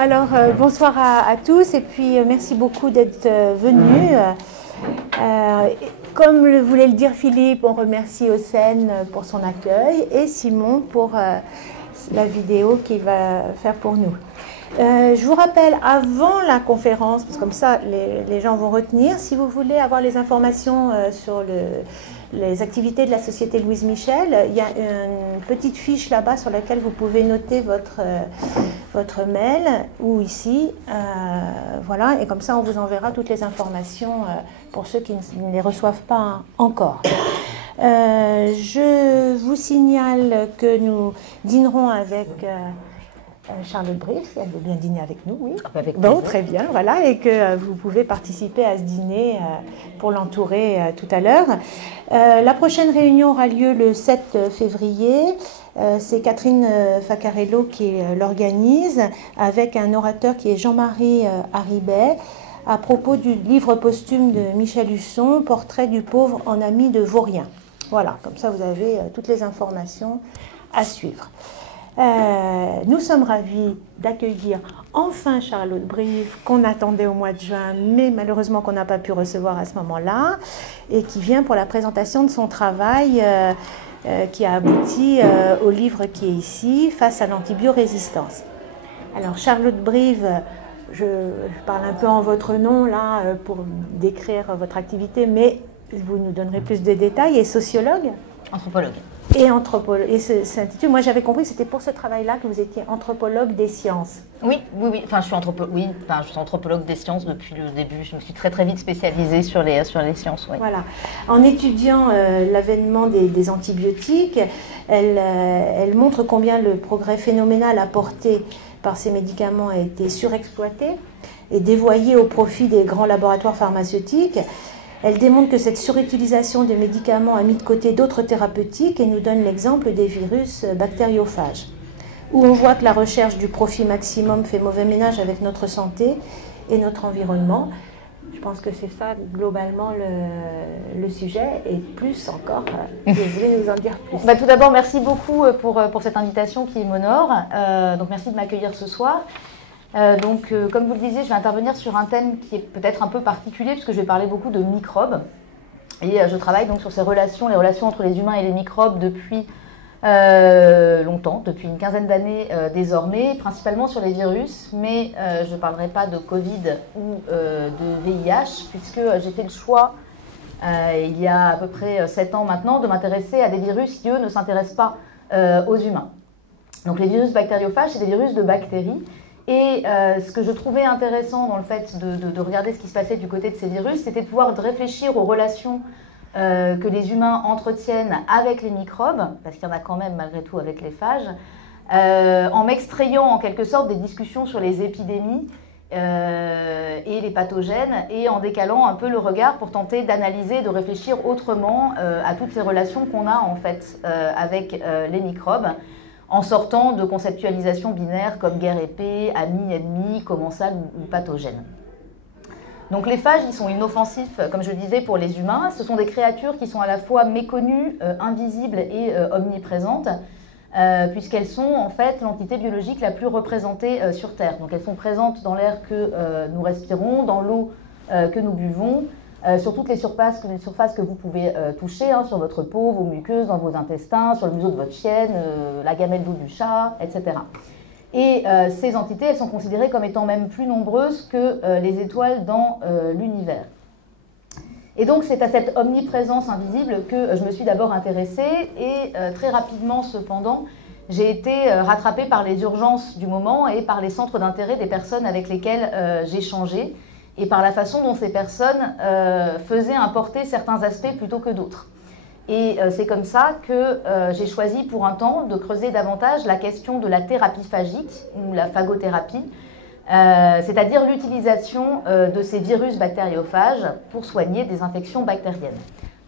alors bonsoir à tous et puis merci beaucoup d'être venus. Comme le voulait le dire Philippe, on remercie Océane pour son accueil et Simon pour la vidéo qu'il va faire pour nous. Je vous rappelle, avant la conférence, parce que comme ça les gens vont retenir, si vous voulez avoir les informations sur les activités de la Société Louise Michel, il y a une petite fiche là-bas sur laquelle vous pouvez noter votre mail ou ici, voilà, et comme ça on vous enverra toutes les informations pour ceux qui ne les reçoivent pas encore. Je vous signale que nous dînerons avec Charlotte Brief, elle veut bien dîner avec nous, oui. Avec bon, très bien, voilà, et que vous pouvez participer à ce dîner pour l'entourer tout à l'heure. La prochaine réunion aura lieu le 7 février. C'est Catherine Faccarello qui l'organise avec un orateur qui est Jean-Marie Haribet à propos du livre posthume de Michel Husson, Portrait du pauvre en ami de Vaurien. Voilà, comme ça vous avez toutes les informations à suivre. Nous sommes ravis d'accueillir enfin Charlotte Brief, qu'on attendait au mois de juin, mais malheureusement qu'on n'a pas pu recevoir à ce moment-là, et qui vient pour la présentation de son travail qui a abouti au livre qui est ici, Face à l'antibiorésistance. Alors Charlotte Brief, je parle un peu en votre nom là pour décrire votre activité, mais vous nous donnerez plus de détails, est sociologue ? Anthropologue. Et anthropologue. Et moi j'avais compris que c'était pour ce travail-là que vous étiez anthropologue des sciences. Oui. Enfin, je suis anthropologue des sciences depuis le début. Je me suis très vite spécialisée sur les sciences. Oui. Voilà. En étudiant l'avènement des antibiotiques, elle montre combien le progrès phénoménal apporté par ces médicaments a été surexploité et dévoyé au profit des grands laboratoires pharmaceutiques. Elle démontre que cette surutilisation des médicaments a mis de côté d'autres thérapeutiques et nous donne l'exemple des virus bactériophages, où on voit que la recherche du profit maximum fait mauvais ménage avec notre santé et notre environnement. Je pense que c'est ça globalement le sujet, et plus encore, je voulais nous en dire plus. Tout d'abord, merci beaucoup pour cette invitation qui m'honore. Donc merci de m'accueillir ce soir. Comme vous le disiez, je vais intervenir sur un thème qui est peut-être un peu particulier puisque je vais parler beaucoup de microbes. Et je travaille donc sur les relations entre les humains et les microbes depuis longtemps, depuis une quinzaine d'années désormais, principalement sur les virus, mais je ne parlerai pas de Covid ou de VIH puisque j'ai fait le choix, il y a à peu près 7 ans maintenant, de m'intéresser à des virus qui, eux, ne s'intéressent pas aux humains. Donc les virus bactériophages, c'est des virus de bactéries. Et ce que je trouvais intéressant dans le fait de regarder ce qui se passait du côté de ces virus, c'était de pouvoir réfléchir aux relations que les humains entretiennent avec les microbes, parce qu'il y en a quand même malgré tout avec les phages, en m'extrayant en quelque sorte des discussions sur les épidémies et les pathogènes, et en décalant un peu le regard pour tenter d'analyser, de réfléchir autrement à toutes ces relations qu'on a en fait avec les microbes, en sortant de conceptualisations binaires comme guerre et paix, amis, ennemis, commensal ou pathogène. Donc les phages, ils sont inoffensifs, comme je le disais, pour les humains. Ce sont des créatures qui sont à la fois méconnues, invisibles et omniprésentes, puisqu'elles sont en fait l'entité biologique la plus représentée sur Terre. Donc elles sont présentes dans l'air que nous respirons, dans l'eau que nous buvons, sur toutes les surfaces que vous pouvez toucher, sur votre peau, vos muqueuses, dans vos intestins, sur le museau de votre chienne, la gamelle d'eau du chat, etc. Et ces entités, elles sont considérées comme étant même plus nombreuses que les étoiles dans l'univers. Et donc c'est à cette omniprésence invisible que je me suis d'abord intéressée, et très rapidement cependant, j'ai été rattrapée par les urgences du moment et par les centres d'intérêt des personnes avec lesquelles j'ai échangé, et par la façon dont ces personnes faisaient importer certains aspects plutôt que d'autres. Et c'est comme ça que j'ai choisi pour un temps de creuser davantage la question de la thérapie phagique, ou la phagothérapie, c'est-à-dire l'utilisation de ces virus bactériophages pour soigner des infections bactériennes.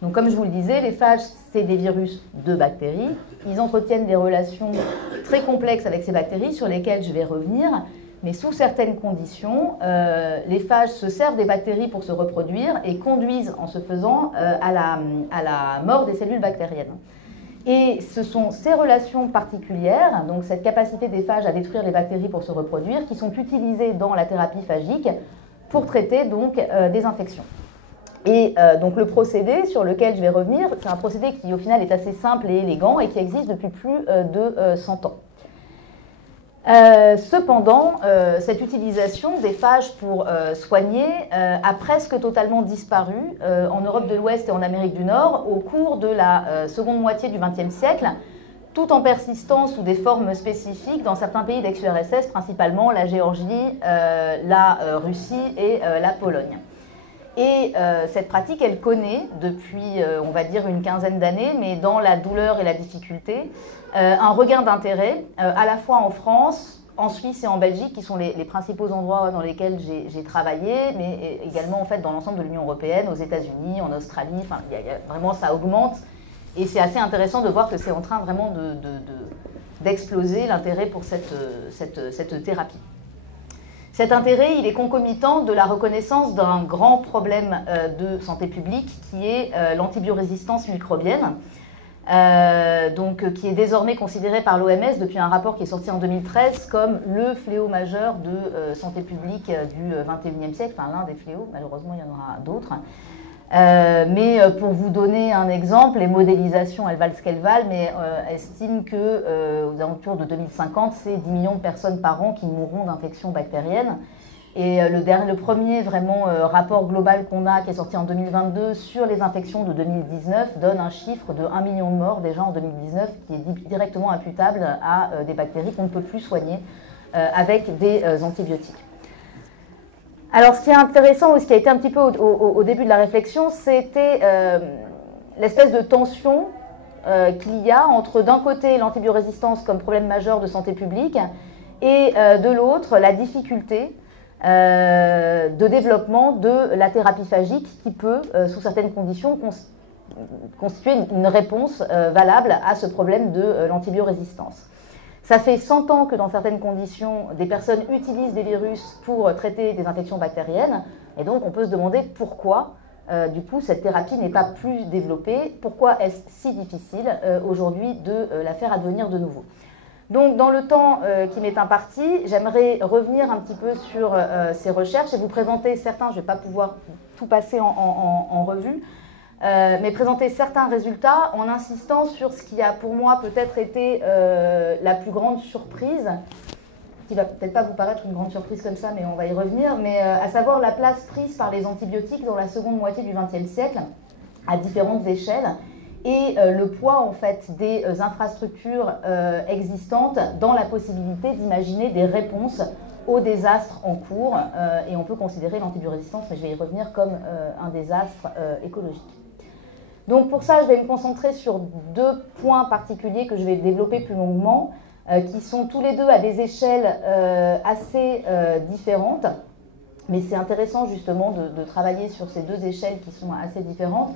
Donc comme je vous le disais, les phages, c'est des virus de bactéries. Ils entretiennent des relations très complexes avec ces bactéries sur lesquelles je vais revenir. Mais sous certaines conditions, les phages se servent des bactéries pour se reproduire et conduisent en ce faisant à la mort des cellules bactériennes. Et ce sont ces relations particulières, donc cette capacité des phages à détruire les bactéries pour se reproduire, qui sont utilisées dans la thérapie phagique pour traiter donc des infections. Et donc le procédé sur lequel je vais revenir, c'est un procédé qui au final est assez simple et élégant et qui existe depuis plus de 100 ans. Cependant, cette utilisation des phages pour soigner a presque totalement disparu en Europe de l'Ouest et en Amérique du Nord au cours de la seconde moitié du XXe siècle, tout en persistant sous des formes spécifiques dans certains pays d'ex-URSS, principalement la Géorgie, la Russie et la Pologne. Et cette pratique, elle connaît depuis, on va dire, une quinzaine d'années, mais dans la douleur et la difficulté, un regain d'intérêt, à la fois en France, en Suisse et en Belgique, qui sont les principaux endroits dans lesquels j'ai travaillé, mais également en fait dans l'ensemble de l'Union européenne, aux États-Unis, en Australie. Enfin, vraiment, ça augmente. Et c'est assez intéressant de voir que c'est en train vraiment d'exploser l'intérêt pour cette thérapie. Cet intérêt, il est concomitant de la reconnaissance d'un grand problème de santé publique qui est l'antibiorésistance microbienne, qui est désormais considéré par l'OMS depuis un rapport qui est sorti en 2013 comme le fléau majeur de santé publique du XXIe siècle, enfin l'un des fléaux, malheureusement il y en aura d'autres. Mais pour vous donner un exemple, les modélisations, elles valent ce qu'elles valent, mais estiment qu'aux alentours de 2050, c'est 10 millions de personnes par an qui mourront d'infections bactériennes. Et le premier vraiment rapport global qu'on a, qui est sorti en 2022 sur les infections de 2019, donne un chiffre de 1 million de morts déjà en 2019, qui est directement imputable à des bactéries qu'on ne peut plus soigner avec des antibiotiques. Alors, ce qui est intéressant, ou ce qui a été un petit peu au début de la réflexion, c'était l'espèce de tension qu'il y a entre, d'un côté, l'antibiorésistance comme problème majeur de santé publique, et de l'autre, la difficulté de développement de la thérapie phagique qui peut, sous certaines conditions, constituer une réponse valable à ce problème de l'antibiorésistance. Ça fait 100 ans que dans certaines conditions, des personnes utilisent des virus pour traiter des infections bactériennes. Et donc, on peut se demander pourquoi, du coup, cette thérapie n'est pas plus développée. Pourquoi est-ce si difficile aujourd'hui de la faire advenir de nouveau? Donc, dans le temps qui m'est imparti, j'aimerais revenir un petit peu sur ces recherches et vous présenter certains, je ne vais pas pouvoir tout passer en revue, mais présenter certains résultats en insistant sur ce qui a pour moi peut-être été la plus grande surprise, qui va peut-être pas vous paraître une grande surprise comme ça, mais on va y revenir, mais à savoir la place prise par les antibiotiques dans la seconde moitié du XXe siècle, à différentes échelles, et le poids en fait des infrastructures existantes dans la possibilité d'imaginer des réponses aux désastres en cours, et on peut considérer l'antibiorésistance, mais je vais y revenir, comme un désastre écologique. Donc pour ça, je vais me concentrer sur deux points particuliers que je vais développer plus longuement, qui sont tous les deux à des échelles assez différentes. Mais c'est intéressant justement de travailler sur ces deux échelles qui sont assez différentes.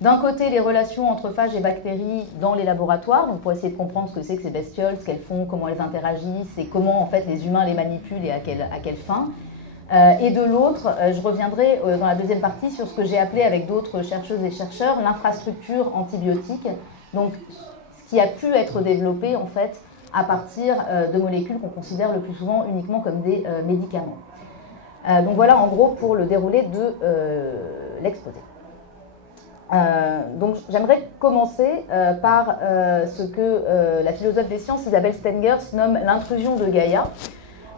D'un côté, les relations entre phages et bactéries dans les laboratoires, donc pour essayer de comprendre ce que c'est que ces bestioles, ce qu'elles font, comment elles interagissent et comment en fait les humains les manipulent et à quelle fin. Et de l'autre, je reviendrai dans la deuxième partie sur ce que j'ai appelé avec d'autres chercheuses et chercheurs l'infrastructure antibiotique, donc ce qui a pu être développé en fait à partir de molécules qu'on considère le plus souvent uniquement comme des médicaments. Donc voilà en gros pour le déroulé de l'exposé. Donc j'aimerais commencer par ce que la philosophe des sciences Isabelle Stengers nomme l'intrusion de Gaïa.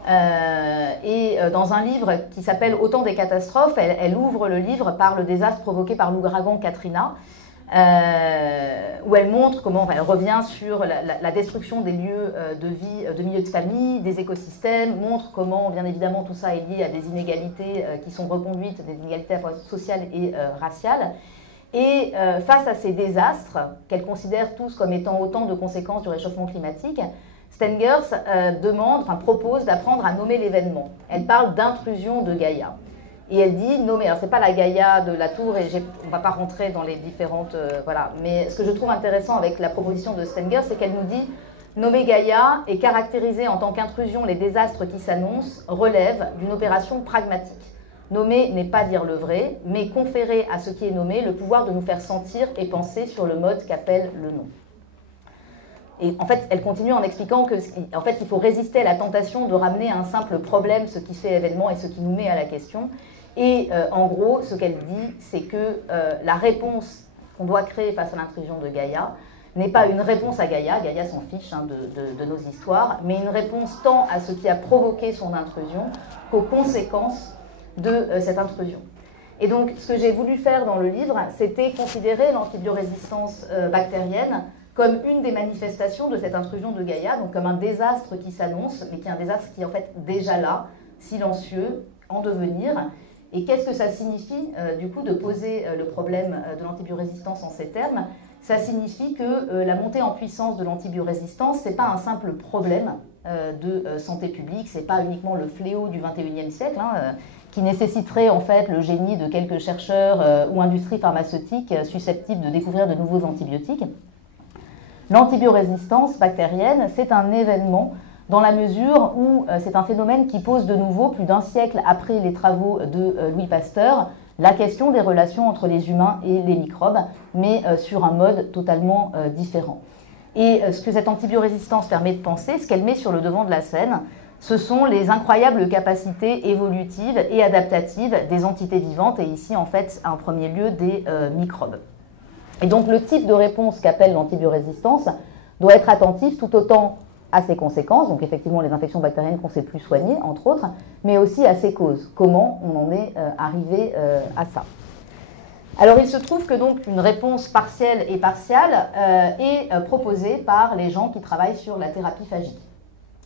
Dans un livre qui s'appelle Autant des catastrophes, elle ouvre le livre par le désastre provoqué par l'ouragan Katrina, où elle montre comment elle revient sur la destruction des lieux de vie, de milieux de famille, des écosystèmes, montre comment bien évidemment tout ça est lié à des inégalités qui sont reconduites, des inégalités à la fois sociales et raciales. Et face à ces désastres, qu'elle considère tous comme étant autant de conséquences du réchauffement climatique, Stengers propose d'apprendre à nommer l'événement. Elle parle d'intrusion de Gaïa. Et elle dit nommer, alors c'est pas la Gaïa de la tour, et on va pas rentrer dans les différentes... voilà. Mais ce que je trouve intéressant avec la proposition de Stengers, c'est qu'elle nous dit nommer Gaïa et caractériser en tant qu'intrusion les désastres qui s'annoncent relève d'une opération pragmatique. Nommer n'est pas dire le vrai, mais conférer à ce qui est nommé le pouvoir de nous faire sentir et penser sur le mode qu'appelle le nom. Et en fait, elle continue en expliquant que, en fait, il faut résister à la tentation de ramener un simple problème ce qui fait l'événement et ce qui nous met à la question. Et en gros, ce qu'elle dit, c'est que la réponse qu'on doit créer face à l'intrusion de Gaïa n'est pas une réponse à Gaïa, Gaïa s'en fiche de nos histoires, mais une réponse tant à ce qui a provoqué son intrusion qu'aux conséquences de cette intrusion. Et donc, ce que j'ai voulu faire dans le livre, c'était considérer l'antibiorésistance bactérienne comme une des manifestations de cette intrusion de Gaïa, donc comme un désastre qui s'annonce, mais qui est un désastre qui est en fait déjà là, silencieux, en devenir. Et qu'est-ce que ça signifie, du coup, de poser le problème de l'antibiorésistance en ces termes? Ça signifie que la montée en puissance de l'antibiorésistance, ce n'est pas un simple problème de santé publique, ce n'est pas uniquement le fléau du XXIe siècle, qui nécessiterait en fait le génie de quelques chercheurs ou industries pharmaceutiques susceptibles de découvrir de nouveaux antibiotiques. L'antibiorésistance bactérienne, c'est un événement dans la mesure où c'est un phénomène qui pose de nouveau, plus d'un siècle après les travaux de Louis Pasteur, la question des relations entre les humains et les microbes, mais sur un mode totalement différent. Et ce que cette antibiorésistance permet de penser, ce qu'elle met sur le devant de la scène, ce sont les incroyables capacités évolutives et adaptatives des entités vivantes, et ici en fait en premier lieu des microbes. Et donc le type de réponse qu'appelle l'antibiorésistance doit être attentif tout autant à ses conséquences, donc effectivement les infections bactériennes qu'on ne sait plus soigner, entre autres, mais aussi à ses causes, comment on en est arrivé à ça. Alors il se trouve que donc une réponse partielle et partiale est proposée par les gens qui travaillent sur la thérapie phagique.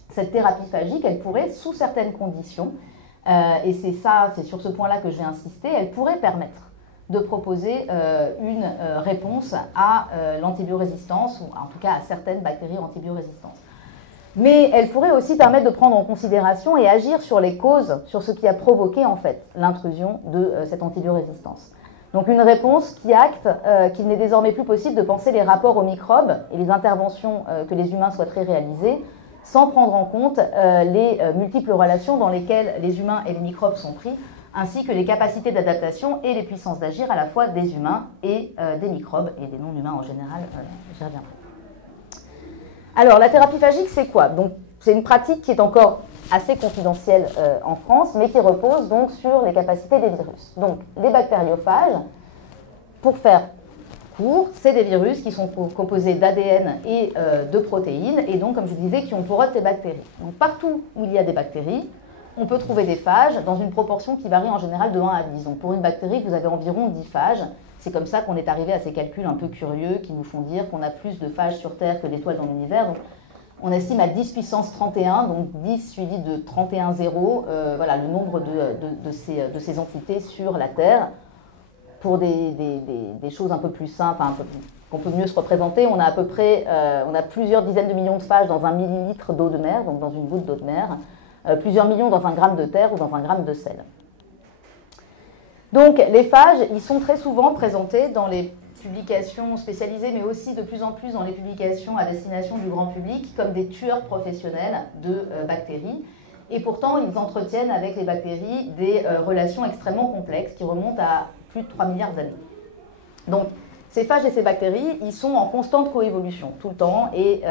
Cette thérapie phagique, elle pourrait, sous certaines conditions, et c'est sur ce point-là que je vais insister, elle pourrait permettre de proposer une réponse à l'antibiorésistance, ou en tout cas à certaines bactéries antibiorésistantes. Mais elle pourrait aussi permettre de prendre en considération et agir sur les causes, sur ce qui a provoqué en fait l'intrusion de cette antibiorésistance. Donc une réponse qui acte qu'il n'est désormais plus possible de penser les rapports aux microbes et les interventions que les humains souhaiteraient réaliser sans prendre en compte les multiples relations dans lesquelles les humains et les microbes sont pris, ainsi que les capacités d'adaptation et les puissances d'agir à la fois des humains et des microbes, et des non-humains en général, j'y reviendrai. Alors, la thérapie phagique, c'est quoi? Donc, c'est une pratique qui est encore assez confidentielle en France, mais qui repose donc sur les capacités des virus. Donc, les bactériophages, pour faire court, c'est des virus qui sont composés d'ADN et de protéines, et donc, comme je disais, qui ont pour hôte des bactéries. Donc, partout où il y a des bactéries, on peut trouver des phages dans une proportion qui varie en général de 1 à 10. Donc pour une bactérie, vous avez environ 10 phages. C'est comme ça qu'on est arrivé à ces calculs un peu curieux qui nous font dire qu'on a plus de phages sur Terre que d'étoiles dans l'univers. Donc on estime à 10 puissance 31, donc 10 suivi de 31 zéros, voilà, le nombre de ces entités sur la Terre. Pour des choses un peu plus simples, qu'on peut mieux se représenter, on a à peu près on a plusieurs dizaines de millions de phages dans 1 millilitre d'eau de mer, donc dans une goutte d'eau de mer. Plusieurs millions dans 1 gramme de terre ou dans 1 gramme de sel. Donc les phages, ils sont très souvent présentés dans les publications spécialisées, mais aussi de plus en plus dans les publications à destination du grand public, comme des tueurs professionnels de bactéries. Et pourtant, ils entretiennent avec les bactéries des relations extrêmement complexes qui remontent à plus de 3 milliards d'années. Donc ces phages et ces bactéries, ils sont en constante coévolution tout le temps, et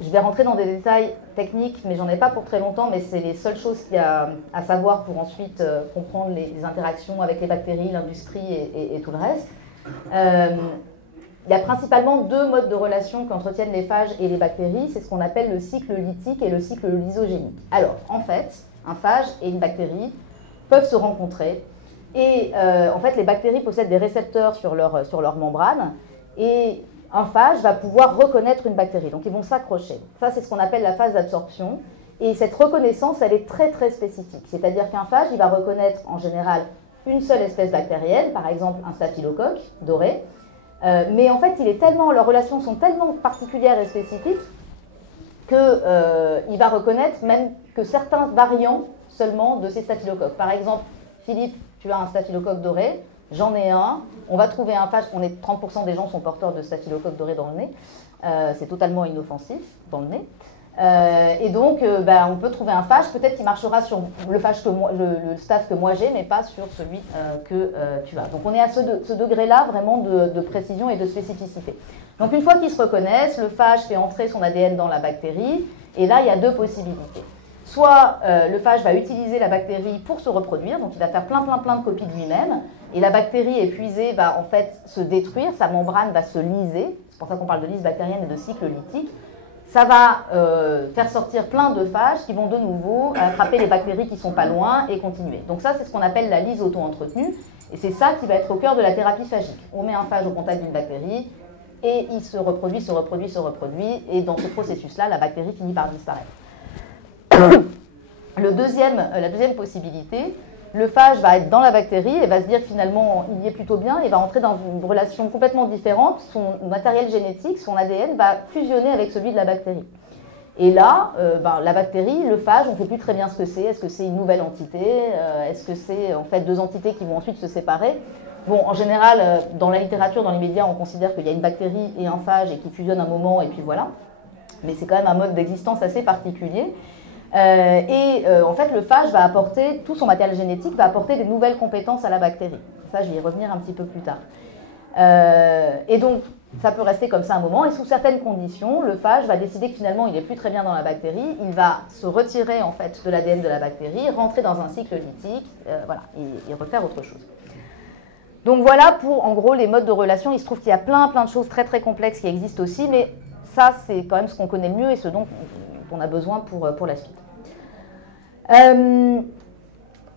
je vais rentrer dans des détails techniques, mais j'en ai pas pour très longtemps, mais c'est les seules choses qu'il y a à savoir pour ensuite comprendre les interactions avec les bactéries, l'industrie et tout le reste. Il y a principalement 2 modes de relation qu'entretiennent les phages et les bactéries, c'est ce qu'on appelle le cycle lytique et le cycle lysogénique. Alors, en fait, un phage et une bactérie peuvent se rencontrer, et en fait, les bactéries possèdent des récepteurs sur leur membrane, et un phage va pouvoir reconnaître une bactérie. Donc, ils vont s'accrocher. Ça, c'est ce qu'on appelle la phase d'absorption. Et cette reconnaissance, elle est très, très spécifique. C'est-à-dire qu'un phage, il va reconnaître en général une seule espèce bactérienne, par exemple un staphylocoque doré. Mais en fait, leurs relations sont tellement particulières et spécifiques qu'il va reconnaître même que certains variants seulement de ces staphylocoques. Par exemple, Philippe, tu as un staphylocoque doré. J'en ai un, on va trouver un phage, 30% des gens sont porteurs de staphylocoque doré dans le nez, c'est totalement inoffensif dans le nez. Et donc, on peut trouver un phage, peut-être qu'il marchera sur le phage le staph que moi j'ai, mais pas sur celui que tu as. Donc on est à ce degré-là vraiment de précision et de spécificité. Donc une fois qu'ils se reconnaissent, le phage fait entrer son ADN dans la bactérie, et là il y a deux possibilités. Soit le phage va utiliser la bactérie pour se reproduire, donc il va faire plein de copies de lui-même, et la bactérie épuisée va en fait se détruire, sa membrane va se lyser, c'est pour ça qu'on parle de lyse bactérienne et de cycle lytique. Ça va faire sortir plein de phages qui vont de nouveau attraper les bactéries qui sont pas loin et continuer. Donc ça, c'est ce qu'on appelle la lyse auto-entretenue, et c'est ça qui va être au cœur de la thérapie phagique. On met un phage au contact d'une bactérie, et il se reproduit, et dans ce processus-là, la bactérie finit par disparaître. La deuxième possibilité, le phage va être dans la bactérie et va se dire que finalement il y est plutôt bien et va entrer dans une relation complètement différente. Son matériel génétique, son ADN va fusionner avec celui de la bactérie. Et là, la bactérie, le phage, on ne sait plus très bien ce que c'est. Est-ce que c'est une nouvelle entité? Est-ce que c'est en fait deux entités qui vont ensuite se séparer? Bon, en général, dans la littérature, dans les médias, on considère qu'il y a une bactérie et un phage et qui fusionnent un moment et puis voilà. Mais c'est quand même un mode d'existence assez particulier. En fait, le phage va apporter, tout son matériel génétique va apporter des nouvelles compétences à la bactérie. Ça, je vais y revenir un petit peu plus tard. Et donc, ça peut rester comme ça un moment, et sous certaines conditions, le phage va décider que finalement, il n'est plus très bien dans la bactérie, il va se retirer en fait de l'ADN de la bactérie, rentrer dans un cycle lytique, voilà, et refaire autre chose. Donc voilà pour, en gros, les modes de relation. Il se trouve qu'il y a plein de choses très complexes qui existent aussi, mais ça, c'est quand même ce qu'on connaît le mieux et ce dont on a besoin pour la suite.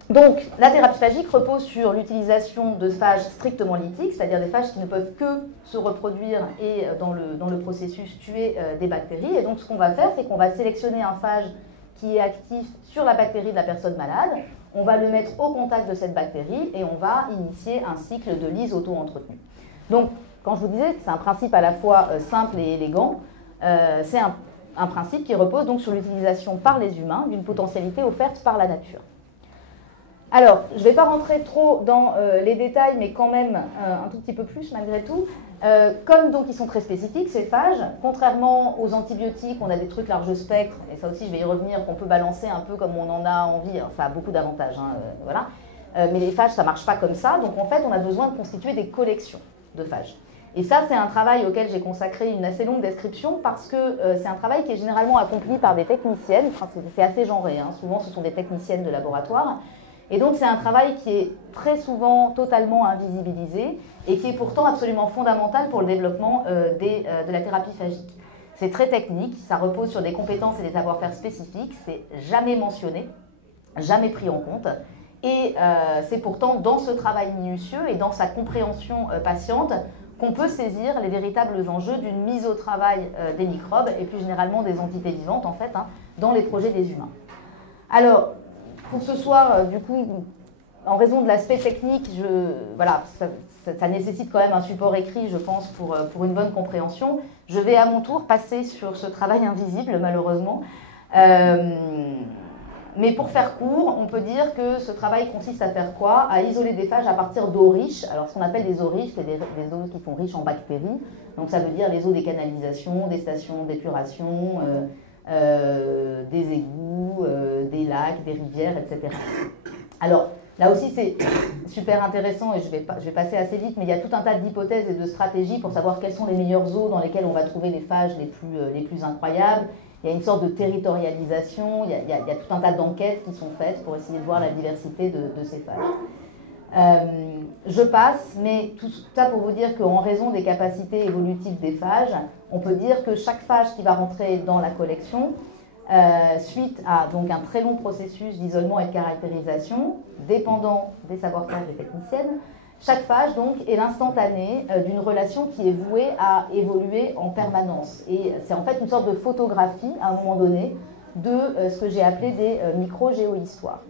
Donc, la thérapie phagique repose sur l'utilisation de phages strictement lytiques, c'est-à-dire des phages qui ne peuvent que se reproduire et, dans le processus, tuer des bactéries. Et donc, ce qu'on va faire, c'est qu'on va sélectionner un phage qui est actif sur la bactérie de la personne malade, on va le mettre au contact de cette bactérie et on va initier un cycle de lyse auto-entretenue. Donc, quand je vous disais que c'est un principe à la fois simple et élégant, c'est un principe qui repose donc sur l'utilisation par les humains d'une potentialité offerte par la nature. Alors, je ne vais pas rentrer trop dans les détails, mais quand même un tout petit peu plus malgré tout. Comme donc ils sont très spécifiques, ces phages, contrairement aux antibiotiques, on a des trucs large spectre, et ça aussi je vais y revenir, qu'on peut balancer un peu comme on en a envie, alors, ça a beaucoup d'avantages, voilà. Mais les phages, ça ne marche pas comme ça, donc en fait on a besoin de constituer des collections de phages. Et ça, c'est un travail auquel j'ai consacré une assez longue description parce que c'est un travail qui est généralement accompli par des techniciennes, enfin, c'est assez genré, souvent ce sont des techniciennes de laboratoire. Et donc c'est un travail qui est très souvent totalement invisibilisé et qui est pourtant absolument fondamental pour le développement de la thérapie phagique. C'est très technique, ça repose sur des compétences et des savoir-faire spécifiques, c'est jamais mentionné, jamais pris en compte. Et c'est pourtant dans ce travail minutieux et dans sa compréhension patiente qu'on peut saisir les véritables enjeux d'une mise au travail des microbes et plus généralement des entités vivantes en fait, dans les projets des humains. Alors, pour ce soir, du coup, en raison de l'aspect technique, voilà, ça nécessite quand même un support écrit, je pense, pour une bonne compréhension. Je vais à mon tour passer sur ce travail invisible, malheureusement. Mais pour faire court, on peut dire que ce travail consiste à faire quoi? À isoler des phages à partir d'eau riches. Alors, ce qu'on appelle des eaux riches, c'est des eaux qui sont riches en bactéries. Donc, ça veut dire les eaux des canalisations, des stations d'épuration, des égouts, des lacs, des rivières, etc. Alors, là aussi, c'est super intéressant et je vais passer assez vite, mais il y a tout un tas d'hypothèses et de stratégies pour savoir quelles sont les meilleures eaux dans lesquelles on va trouver les phages les plus incroyables. Il y a une sorte de territorialisation, il y a tout un tas d'enquêtes qui sont faites pour essayer de voir la diversité de ces phages. Je passe, mais tout ça pour vous dire qu'en raison des capacités évolutives des phages, on peut dire que chaque phage qui va rentrer dans la collection, suite à donc un très long processus d'isolement et de caractérisation, dépendant des savoir-faire des techniciennes, chaque phage donc est l'instantané d'une relation qui est vouée à évoluer en permanence. Et c'est en fait une sorte de photographie à un moment donné de ce que j'ai appelé des micro-géohistoires.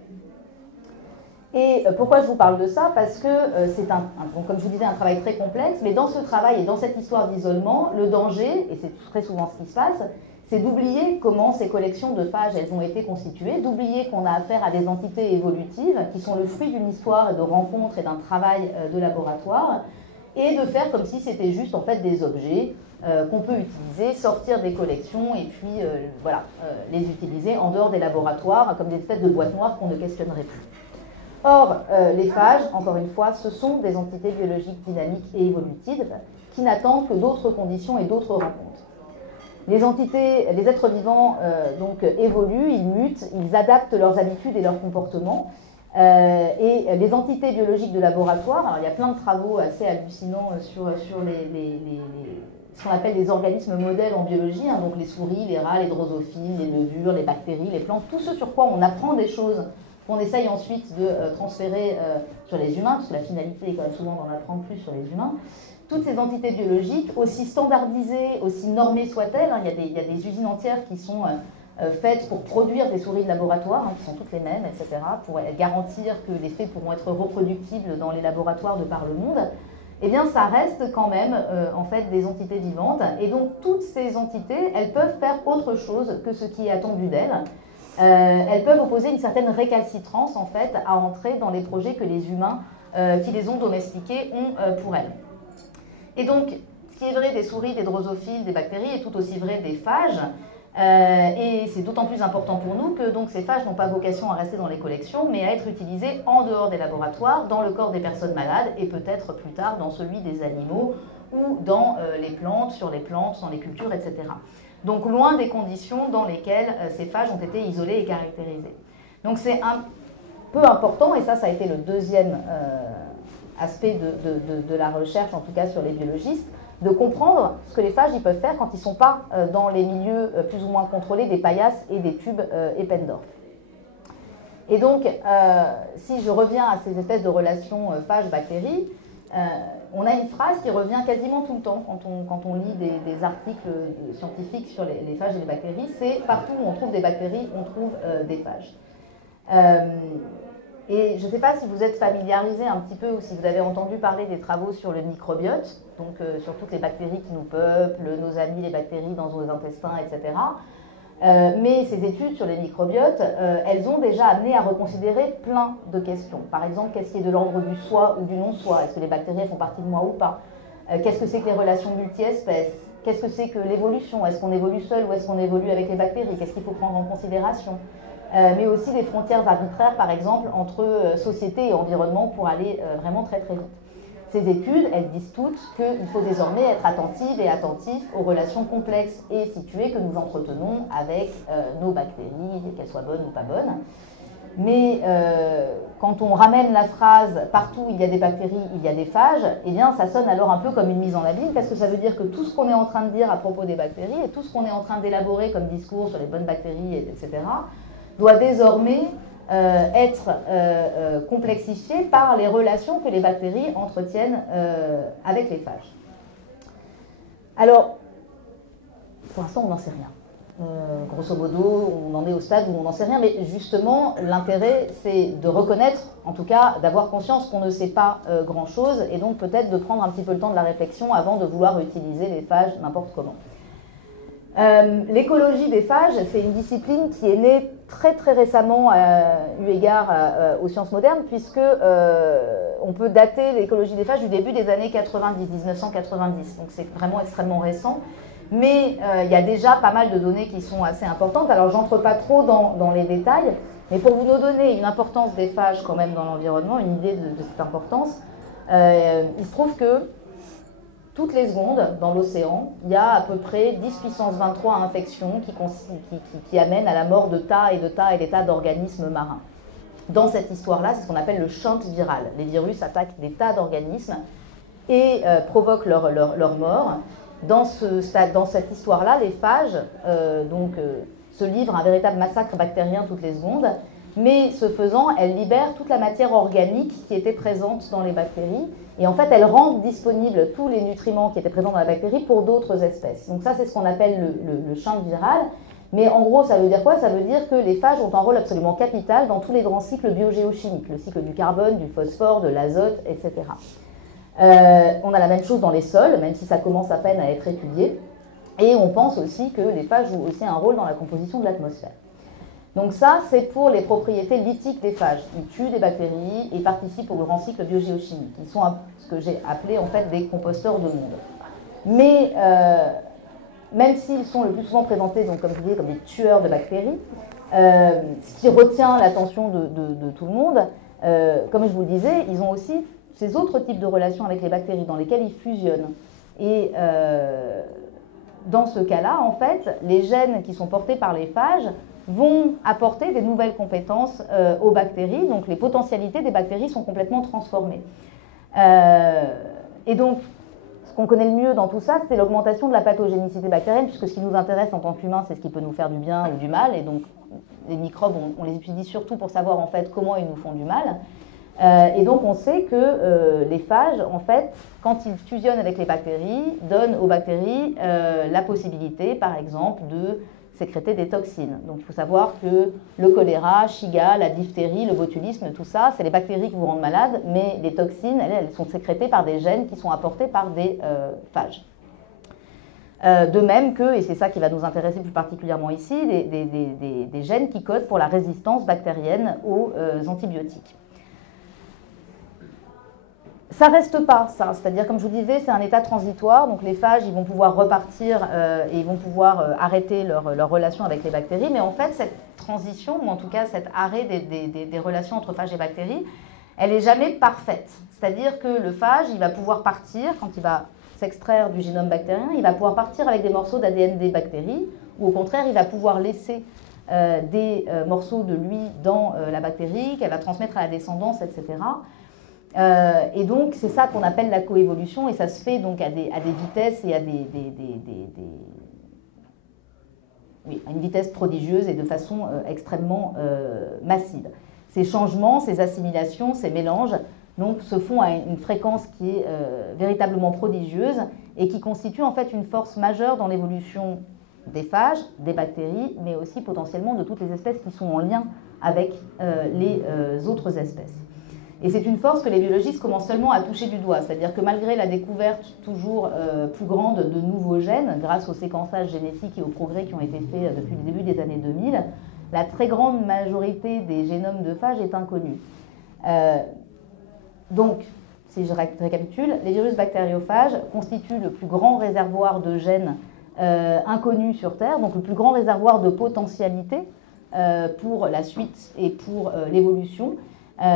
Et pourquoi je vous parle de ça? Parce que c'est comme je vous disais, un travail très complexe, mais dans ce travail et dans cette histoire d'isolement, le danger, et c'est très souvent ce qui se passe, c'est d'oublier comment ces collections de phages elles ont été constituées, d'oublier qu'on a affaire à des entités évolutives qui sont le fruit d'une histoire et de rencontres et d'un travail de laboratoire, et de faire comme si c'était juste en fait des objets qu'on peut utiliser, sortir des collections et puis les utiliser en dehors des laboratoires comme des espèces de boîtes noires qu'on ne questionnerait plus. Or, les phages, encore une fois, ce sont des entités biologiques dynamiques et évolutives qui n'attendent que d'autres conditions et d'autres rencontres. Les entités, les êtres vivants donc évoluent, ils mutent, ils adaptent leurs habitudes et leurs comportements. Et les entités biologiques de laboratoire, alors il y a plein de travaux assez hallucinants sur ce qu'on appelle les organismes modèles en biologie, hein, donc les souris, les rats, les drosophiles, les levures, les bactéries, les plantes, tout ce sur quoi on apprend des choses qu'on essaye ensuite de transférer sur les humains, parce que la finalité est quand même souvent d'en apprendre plus sur les humains. Toutes ces entités biologiques, aussi standardisées, aussi normées soient-elles, hein, il y a des usines entières qui sont faites pour produire des souris de laboratoire, hein, qui sont toutes les mêmes, etc., pour garantir que les faits pourront être reproductibles dans les laboratoires de par le monde, eh bien ça reste quand même en fait des entités vivantes. Et donc toutes ces entités, elles peuvent faire autre chose que ce qui est attendu d'elles. Elles peuvent opposer une certaine récalcitrance en fait à entrer dans les projets que les humains qui les ont domestiqués ont pour elles. Et donc, ce qui est vrai des souris, des drosophiles, des bactéries est tout aussi vrai des phages. Et c'est d'autant plus important pour nous que donc, ces phages n'ont pas vocation à rester dans les collections, mais à être utilisés en dehors des laboratoires, dans le corps des personnes malades et peut-être plus tard dans celui des animaux ou dans les plantes, sur les plantes, dans les cultures, etc. Donc loin des conditions dans lesquelles ces phages ont été isolés et caractérisés. Donc c'est un peu important, et ça a été le deuxième aspect de la recherche, en tout cas sur les biologistes, de comprendre ce que les phages ils peuvent faire quand ils ne sont pas dans les milieux plus ou moins contrôlés des paillasses et des tubes Eppendorf. Et donc, si je reviens à ces espèces de relations phage-bactérie, on a une phrase qui revient quasiment tout le temps quand on lit des articles scientifiques sur les phages et les bactéries, c'est partout où on trouve des bactéries, on trouve des phages. Et je ne sais pas si vous êtes familiarisé un petit peu ou si vous avez entendu parler des travaux sur le microbiote, donc sur toutes les bactéries qui nous peuplent, nos amis les bactéries dans nos intestins, etc. Mais ces études sur les microbiotes, elles ont déjà amené à reconsidérer plein de questions. Par exemple, qu'est-ce qui est de l'ordre du soi ou du non-soi? Est-ce que les bactéries font partie de moi ou pas? Qu'est-ce que c'est que les relations multi-espèces? Qu'est-ce que c'est que l'évolution? Est-ce qu'on évolue seul ou est-ce qu'on évolue avec les bactéries? Qu'est-ce qu'il faut prendre en considération? Mais aussi des frontières arbitraires, par exemple, entre société et environnement pour aller vraiment très très vite. Ces études, elles disent toutes qu'il faut désormais être attentive et attentif aux relations complexes et situées que nous entretenons avec nos bactéries, qu'elles soient bonnes ou pas bonnes. Mais quand on ramène la phrase « partout il y a des bactéries, il y a des phages », eh bien ça sonne alors un peu comme une mise en abîme, parce que ça veut dire que tout ce qu'on est en train de dire à propos des bactéries et tout ce qu'on est en train d'élaborer comme discours sur les bonnes bactéries, etc., doit désormais être complexifié par les relations que les bactéries entretiennent avec les phages. Alors, pour l'instant, on n'en sait rien. Grosso modo, on en est au stade où on n'en sait rien, mais justement, l'intérêt, c'est de reconnaître, en tout cas, d'avoir conscience qu'on ne sait pas grand-chose, et donc peut-être de prendre un petit peu le temps de la réflexion avant de vouloir utiliser les phages n'importe comment. L'écologie des phages, c'est une discipline qui est née très très récemment eu égard aux sciences modernes, puisque on peut dater l'écologie des phages du début des années 90, 1990, donc c'est vraiment extrêmement récent, mais il y a déjà pas mal de données qui sont assez importantes. Alors j'entre pas trop dans les détails, mais pour vous donner une importance des phages quand même dans l'environnement, une idée de cette importance, il se trouve que toutes les secondes, dans l'océan, il y a à peu près 10 puissance 23 infections qui amènent à la mort de tas et de tas et des tas d'organismes marins. Dans cette histoire-là, c'est ce qu'on appelle le shunt viral. Les virus attaquent des tas d'organismes et provoquent leur mort. Dans cette histoire-là, les phages se livrent un véritable massacre bactérien toutes les secondes, mais ce faisant, elles libèrent toute la matière organique qui était présente dans les bactéries. Et en fait, elles rendent disponibles tous les nutriments qui étaient présents dans la bactérie pour d'autres espèces. Donc ça, c'est ce qu'on appelle le shunt viral. Mais en gros, ça veut dire quoi? Ça veut dire que les phages ont un rôle absolument capital dans tous les grands cycles biogéochimiques, le cycle du carbone, du phosphore, de l'azote, etc. On a la même chose dans les sols, même si ça commence à peine à être étudié. Et on pense aussi que les phages jouent aussi un rôle dans la composition de l'atmosphère. Donc ça, c'est pour les propriétés lithiques des phages. Ils tuent des bactéries et participent au grand cycle biogéochimique. Ils sont ce que j'ai appelé en fait des composteurs de monde. Mais même s'ils sont le plus souvent présentés, donc, comme je disais, comme des tueurs de bactéries, ce qui retient l'attention de tout le monde, comme je vous le disais, ils ont aussi ces autres types de relations avec les bactéries dans lesquelles ils fusionnent. Et dans ce cas-là, en fait, les gènes qui sont portés par les phages vont apporter des nouvelles compétences aux bactéries, donc les potentialités des bactéries sont complètement transformées. Et donc, ce qu'on connaît le mieux dans tout ça, c'est l'augmentation de la pathogénicité bactérienne, puisque ce qui nous intéresse en tant qu'humains, c'est ce qui peut nous faire du bien ou du mal, et donc les microbes, on les utilise surtout pour savoir en fait comment ils nous font du mal. Et donc on sait que les phages, en fait, quand ils fusionnent avec les bactéries, donnent aux bactéries la possibilité, par exemple, de sécréter des toxines. Donc il faut savoir que le choléra, Shiga, la diphtérie, le botulisme, tout ça, c'est les bactéries qui vous rendent malade, mais les toxines, elles sont sécrétées par des gènes qui sont apportés par des phages. De même que, et c'est ça qui va nous intéresser plus particulièrement ici, des gènes qui codent pour la résistance bactérienne aux antibiotiques. Ça ne reste pas ça, c'est-à-dire comme je vous disais, c'est un état transitoire, donc les phages ils vont pouvoir repartir et ils vont pouvoir arrêter leur relation avec les bactéries, mais en fait cette transition, ou en tout cas cet arrêt des relations entre phages et bactéries, elle n'est jamais parfaite. C'est-à-dire que le phage, il va pouvoir partir, quand il va s'extraire du génome bactérien, il va pouvoir partir avec des morceaux d'ADN des bactéries, ou au contraire, il va pouvoir laisser des morceaux de lui dans la bactérie, qu'elle va transmettre à la descendance, etc. Et donc, c'est ça qu'on appelle la coévolution, et ça se fait donc à des vitesses et à une vitesse prodigieuse et de façon extrêmement massive. Ces changements, ces assimilations, ces mélanges donc, se font à une fréquence qui est véritablement prodigieuse et qui constitue en fait une force majeure dans l'évolution des phages, des bactéries, mais aussi potentiellement de toutes les espèces qui sont en lien avec les autres espèces. Et c'est une force que les biologistes commencent seulement à toucher du doigt, c'est-à-dire que malgré la découverte toujours plus grande de nouveaux gènes, grâce au séquençage génétique et aux progrès qui ont été faits depuis le début des années 2000, la très grande majorité des génomes de phages est inconnue. Donc, si je récapitule, les virus bactériophages constituent le plus grand réservoir de gènes inconnus sur Terre, donc le plus grand réservoir de potentialité pour la suite et pour l'évolution.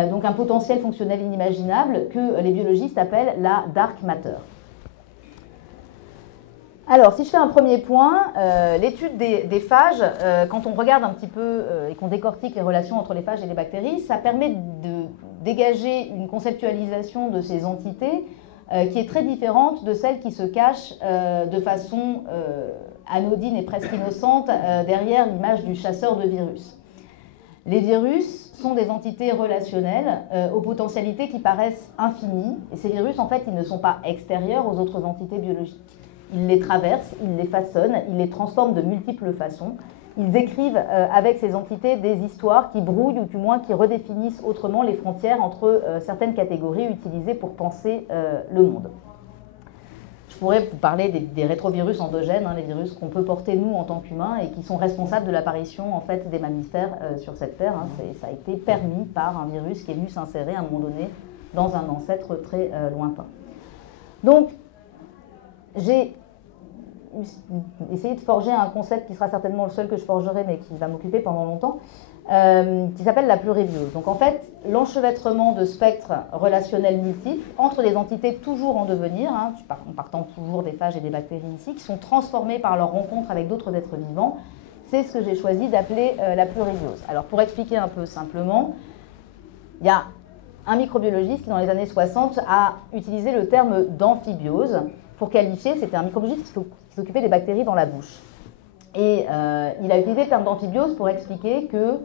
Donc un potentiel fonctionnel inimaginable que les biologistes appellent la dark matter. Alors, si je fais un premier point, l'étude des phages, quand on regarde un petit peu et qu'on décortique les relations entre les phages et les bactéries, ça permet de dégager une conceptualisation de ces entités qui est très différente de celle qui se cache de façon anodine et presque innocente derrière l'image du chasseur de virus. Les virus sont des entités relationnelles aux potentialités qui paraissent infinies. Et ces virus, en fait, ils ne sont pas extérieurs aux autres entités biologiques. Ils les traversent, ils les façonnent, ils les transforment de multiples façons. Ils écrivent avec ces entités des histoires qui brouillent ou du moins qui redéfinissent autrement les frontières entre certaines catégories utilisées pour penser le monde. Je pourrais vous parler des rétrovirus endogènes, les virus qu'on peut porter nous en tant qu'humains et qui sont responsables de l'apparition en fait, des mammifères sur cette terre. Ça a été permis par un virus qui est venu s'insérer à un moment donné dans un ancêtre très lointain. Donc, j'ai essayé de forger un concept qui sera certainement le seul que je forgerai, mais qui va m'occuper pendant longtemps, qui s'appelle la pluribiose. Donc en fait, l'enchevêtrement de spectres relationnels multiples entre des entités toujours en devenir, en partant toujours des phages et des bactéries ici, qui sont transformées par leur rencontre avec d'autres êtres vivants, c'est ce que j'ai choisi d'appeler la pluribiose. Alors pour expliquer un peu simplement, il y a un microbiologiste qui dans les années 60 a utilisé le terme d'amphibiose pour qualifier, c'était un microbiologiste qui s'occupait des bactéries dans la bouche. Et il a utilisé le terme d'amphibiose pour expliquer que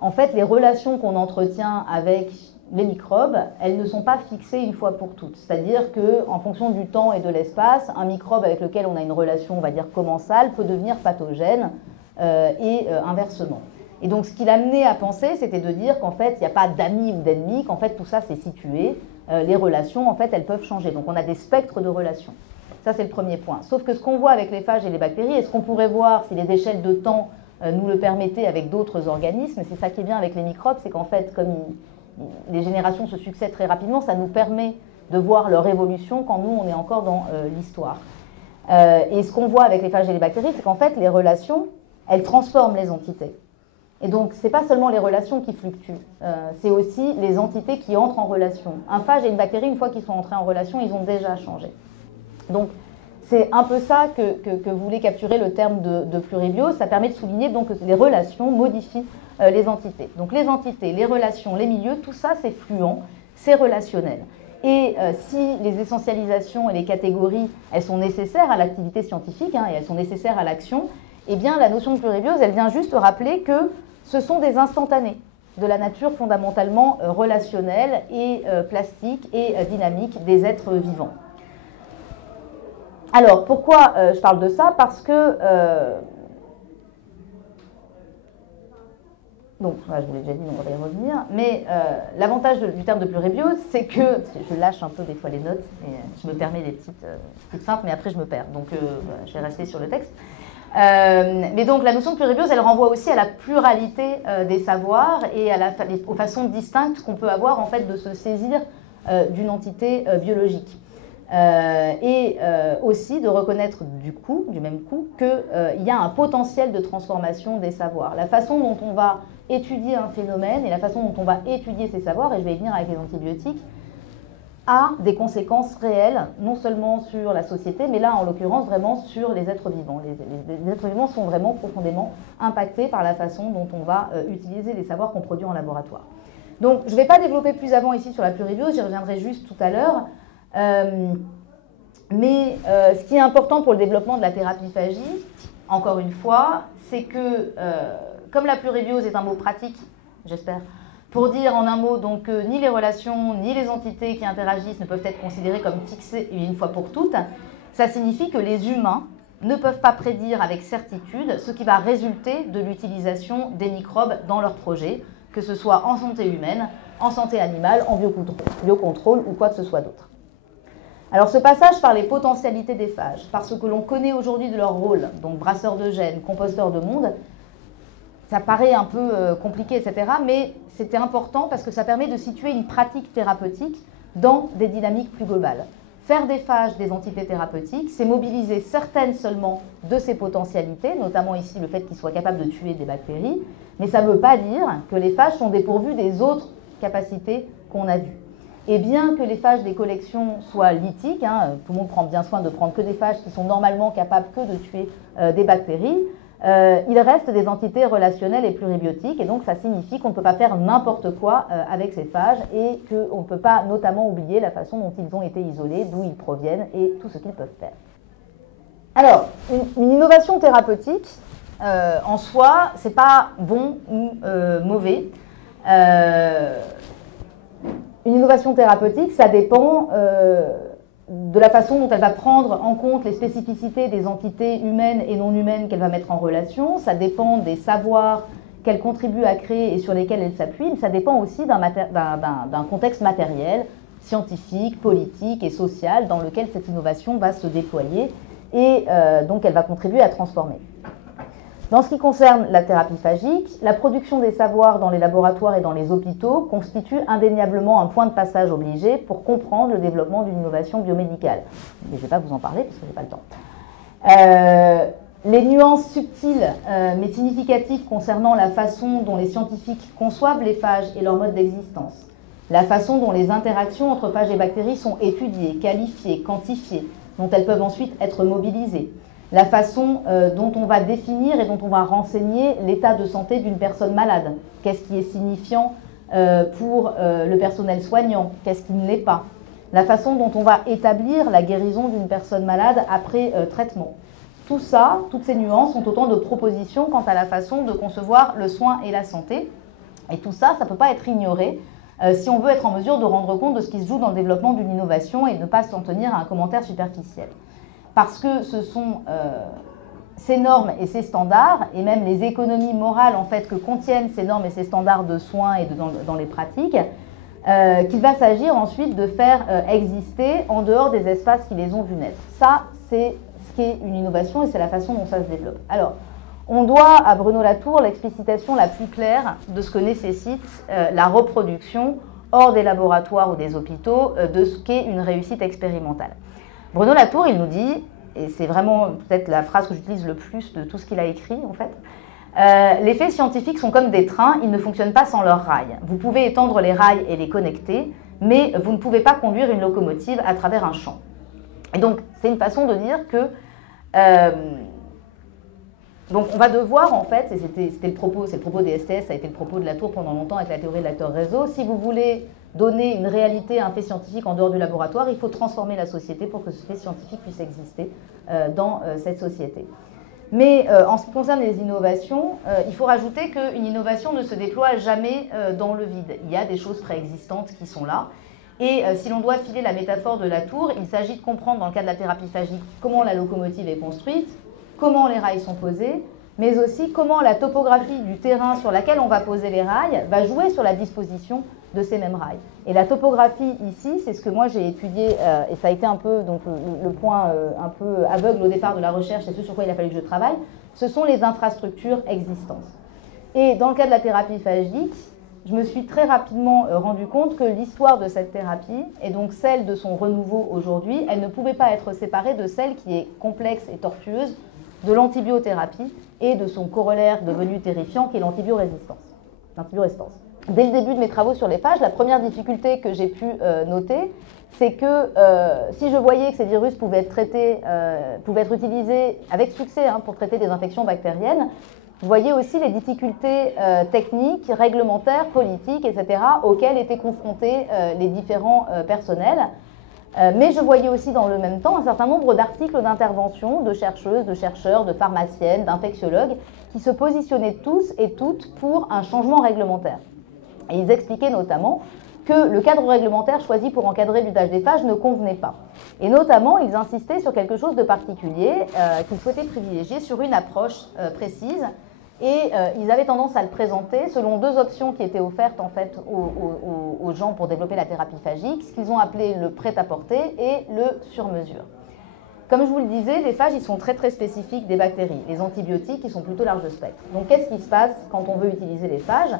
en fait, les relations qu'on entretient avec les microbes, elles ne sont pas fixées une fois pour toutes. C'est-à-dire qu'en fonction du temps et de l'espace, un microbe avec lequel on a une relation, on va dire, commensale, peut devenir pathogène et inversement. Et donc, ce qui l'a amené à penser, c'était de dire qu'en fait, il n'y a pas d'amis ou d'ennemis, qu'en fait, tout ça, c'est situé. Les relations, en fait, elles peuvent changer. Donc, on a des spectres de relations. Ça, c'est le premier point. Sauf que ce qu'on voit avec les phages et les bactéries, et ce qu'on pourrait voir si les échelles de temps nous le permettaient avec d'autres organismes, c'est ça qui est bien avec les microbes, c'est qu'en fait, comme les générations se succèdent très rapidement, ça nous permet de voir leur évolution quand nous, on est encore dans l'histoire. Et ce qu'on voit avec les phages et les bactéries, c'est qu'en fait, les relations, elles transforment les entités. Et donc, ce n'est pas seulement les relations qui fluctuent, c'est aussi les entités qui entrent en relation. Un phage et une bactérie, une fois qu'ils sont entrés en relation, ils ont déjà changé. Donc, c'est un peu ça que voulait capturer le terme de pluribiose. Ça permet de souligner donc, que les relations modifient les entités. Donc les entités, les relations, les milieux, tout ça c'est fluent, c'est relationnel. Et si les essentialisations et les catégories, elles sont nécessaires à l'activité scientifique et elles sont nécessaires à l'action, eh bien la notion de pluribiose, elle vient juste rappeler que ce sont des instantanés de la nature fondamentalement relationnelle et plastique et dynamique des êtres vivants. Alors, pourquoi je parle de ça? Parce que, donc, je vous l'ai déjà dit, on va y revenir, mais l'avantage du terme de pluribiose, c'est que, je lâche un peu des fois les notes, et je me permets des petites simples, mais après je me perds, donc je vais rester sur le texte. Mais donc, la notion de pluribiose, elle renvoie aussi à la pluralité des savoirs et aux façons distinctes qu'on peut avoir, en fait, de se saisir d'une entité biologique. Et aussi de reconnaître du même coup, qu'il y a un potentiel de transformation des savoirs. La façon dont on va étudier un phénomène et la façon dont on va étudier ces savoirs, et je vais y venir avec les antibiotiques, a des conséquences réelles, non seulement sur la société, mais là, en l'occurrence, vraiment sur les êtres vivants. Les êtres vivants sont vraiment profondément impactés par la façon dont on va utiliser les savoirs qu'on produit en laboratoire. Donc, je ne vais pas développer plus avant ici sur la pluribiose, j'y reviendrai juste tout à l'heure. Mais ce qui est important pour le développement de la thérapie phagique, encore une fois, c'est que, comme la pluribiose est un mot pratique, j'espère, pour dire en un mot donc, ni les relations, ni les entités qui interagissent ne peuvent être considérées comme fixées une fois pour toutes, ça signifie que les humains ne peuvent pas prédire avec certitude ce qui va résulter de l'utilisation des microbes dans leur projet, que ce soit en santé humaine, en santé animale, en biocontrôle ou quoi que ce soit d'autre. Alors ce passage par les potentialités des phages, par ce que l'on connaît aujourd'hui de leur rôle, donc brasseurs de gènes, composteurs de monde, ça paraît un peu compliqué, etc. Mais c'était important parce que ça permet de situer une pratique thérapeutique dans des dynamiques plus globales. Faire des phages des entités thérapeutiques, c'est mobiliser certaines seulement de ces potentialités, notamment ici le fait qu'ils soient capables de tuer des bactéries, mais ça ne veut pas dire que les phages sont dépourvus des autres capacités qu'on a vues. Et bien que les phages des collections soient lithiques, tout le monde prend bien soin de prendre que des phages qui sont normalement capables que de tuer des bactéries, il reste des entités relationnelles et pluribiotiques, et donc ça signifie qu'on ne peut pas faire n'importe quoi avec ces phages et qu'on ne peut pas notamment oublier la façon dont ils ont été isolés, d'où ils proviennent et tout ce qu'ils peuvent faire. Alors, une innovation thérapeutique, en soi, ce n'est pas bon ou mauvais. Une innovation thérapeutique, ça dépend de la façon dont elle va prendre en compte les spécificités des entités humaines et non humaines qu'elle va mettre en relation. Ça dépend des savoirs qu'elle contribue à créer et sur lesquels elle s'appuie. Mais ça dépend aussi d'un contexte matériel, scientifique, politique et social dans lequel cette innovation va se déployer et donc elle va contribuer à transformer. Dans ce qui concerne la thérapie phagique, la production des savoirs dans les laboratoires et dans les hôpitaux constitue indéniablement un point de passage obligé pour comprendre le développement d'une innovation biomédicale. Mais je ne vais pas vous en parler parce que je n'ai pas le temps. Les nuances subtiles mais significatives concernant la façon dont les scientifiques conçoivent les phages et leur mode d'existence, la façon dont les interactions entre phages et bactéries sont étudiées, qualifiées, quantifiées, dont elles peuvent ensuite être mobilisées, la façon dont on va définir et dont on va renseigner l'état de santé d'une personne malade. Qu'est-ce qui est signifiant pour le personnel soignant? Qu'est-ce qui ne l'est pas? La façon dont on va établir la guérison d'une personne malade après traitement. Tout ça, toutes ces nuances sont autant de propositions quant à la façon de concevoir le soin et la santé. Et tout ça, ça ne peut pas être ignoré si on veut être en mesure de rendre compte de ce qui se joue dans le développement d'une innovation et ne pas s'en tenir à un commentaire superficiel. Parce que ce sont ces normes et ces standards, et même les économies morales en fait, que contiennent ces normes et ces standards de soins et dans les pratiques, qu'il va s'agir ensuite de faire exister en dehors des espaces qui les ont vus naître. Ça, c'est ce qu'est une innovation et c'est la façon dont ça se développe. Alors, on doit à Bruno Latour l'explicitation la plus claire de ce que nécessite la reproduction hors des laboratoires ou des hôpitaux de ce qu'est une réussite expérimentale. Bruno Latour, il nous dit, et c'est vraiment peut-être la phrase que j'utilise le plus de tout ce qu'il a écrit en fait, les faits scientifiques sont comme des trains, ils ne fonctionnent pas sans leurs rails. Vous pouvez étendre les rails et les connecter, mais vous ne pouvez pas conduire une locomotive à travers un champ. Et donc, c'est une façon de dire que... donc, on va devoir, en fait, et c'est le propos des STS, ça a été le propos de Latour pendant longtemps avec la théorie de l'acteur-réseau, si vous voulez donner une réalité à un fait scientifique en dehors du laboratoire, il faut transformer la société pour que ce fait scientifique puisse exister dans cette société. Mais en ce qui concerne les innovations, il faut rajouter qu'une innovation ne se déploie jamais dans le vide. Il y a des choses préexistantes qui sont là. Et si l'on doit filer la métaphore de Latour, il s'agit de comprendre dans le cas de la thérapie phagique comment la locomotive est construite, comment les rails sont posés, mais aussi comment la topographie du terrain sur laquelle on va poser les rails va jouer sur la disposition de ces mêmes rails. Et la topographie ici, c'est ce que moi j'ai étudié, et ça a été un peu donc, le point un peu aveugle au départ de la recherche, et ce sur quoi il a fallu que je travaille, ce sont les infrastructures existantes. Et dans le cas de la thérapie phagique, je me suis très rapidement rendu compte que l'histoire de cette thérapie, et donc celle de son renouveau aujourd'hui, elle ne pouvait pas être séparée de celle qui est complexe et tortueuse de l'antibiothérapie et de son corollaire devenu terrifiant qui est l'antibiorésistance. Dès le début de mes travaux sur les phages, la première difficulté que j'ai pu noter, c'est que si je voyais que ces virus pouvaient être utilisés avec succès pour traiter des infections bactériennes, vous voyez aussi les difficultés techniques, réglementaires, politiques, etc., auxquelles étaient confrontés les différents personnels. Mais je voyais aussi dans le même temps un certain nombre d'articles d'intervention de chercheuses, de chercheurs, de pharmaciennes, d'infectiologues qui se positionnaient tous et toutes pour un changement réglementaire. Et ils expliquaient notamment que le cadre réglementaire choisi pour encadrer l'usage des phages ne convenait pas. Et notamment, ils insistaient sur quelque chose de particulier qu'ils souhaitaient privilégier sur une approche précise. Et ils avaient tendance à le présenter selon deux options qui étaient offertes en fait aux gens pour développer la thérapie phagique, ce qu'ils ont appelé le prêt-à-porter et le sur-mesure. Comme je vous le disais, les phages ils sont très très spécifiques des bactéries. Les antibiotiques ils sont plutôt large spectre. Donc qu'est-ce qui se passe quand on veut utiliser les phages?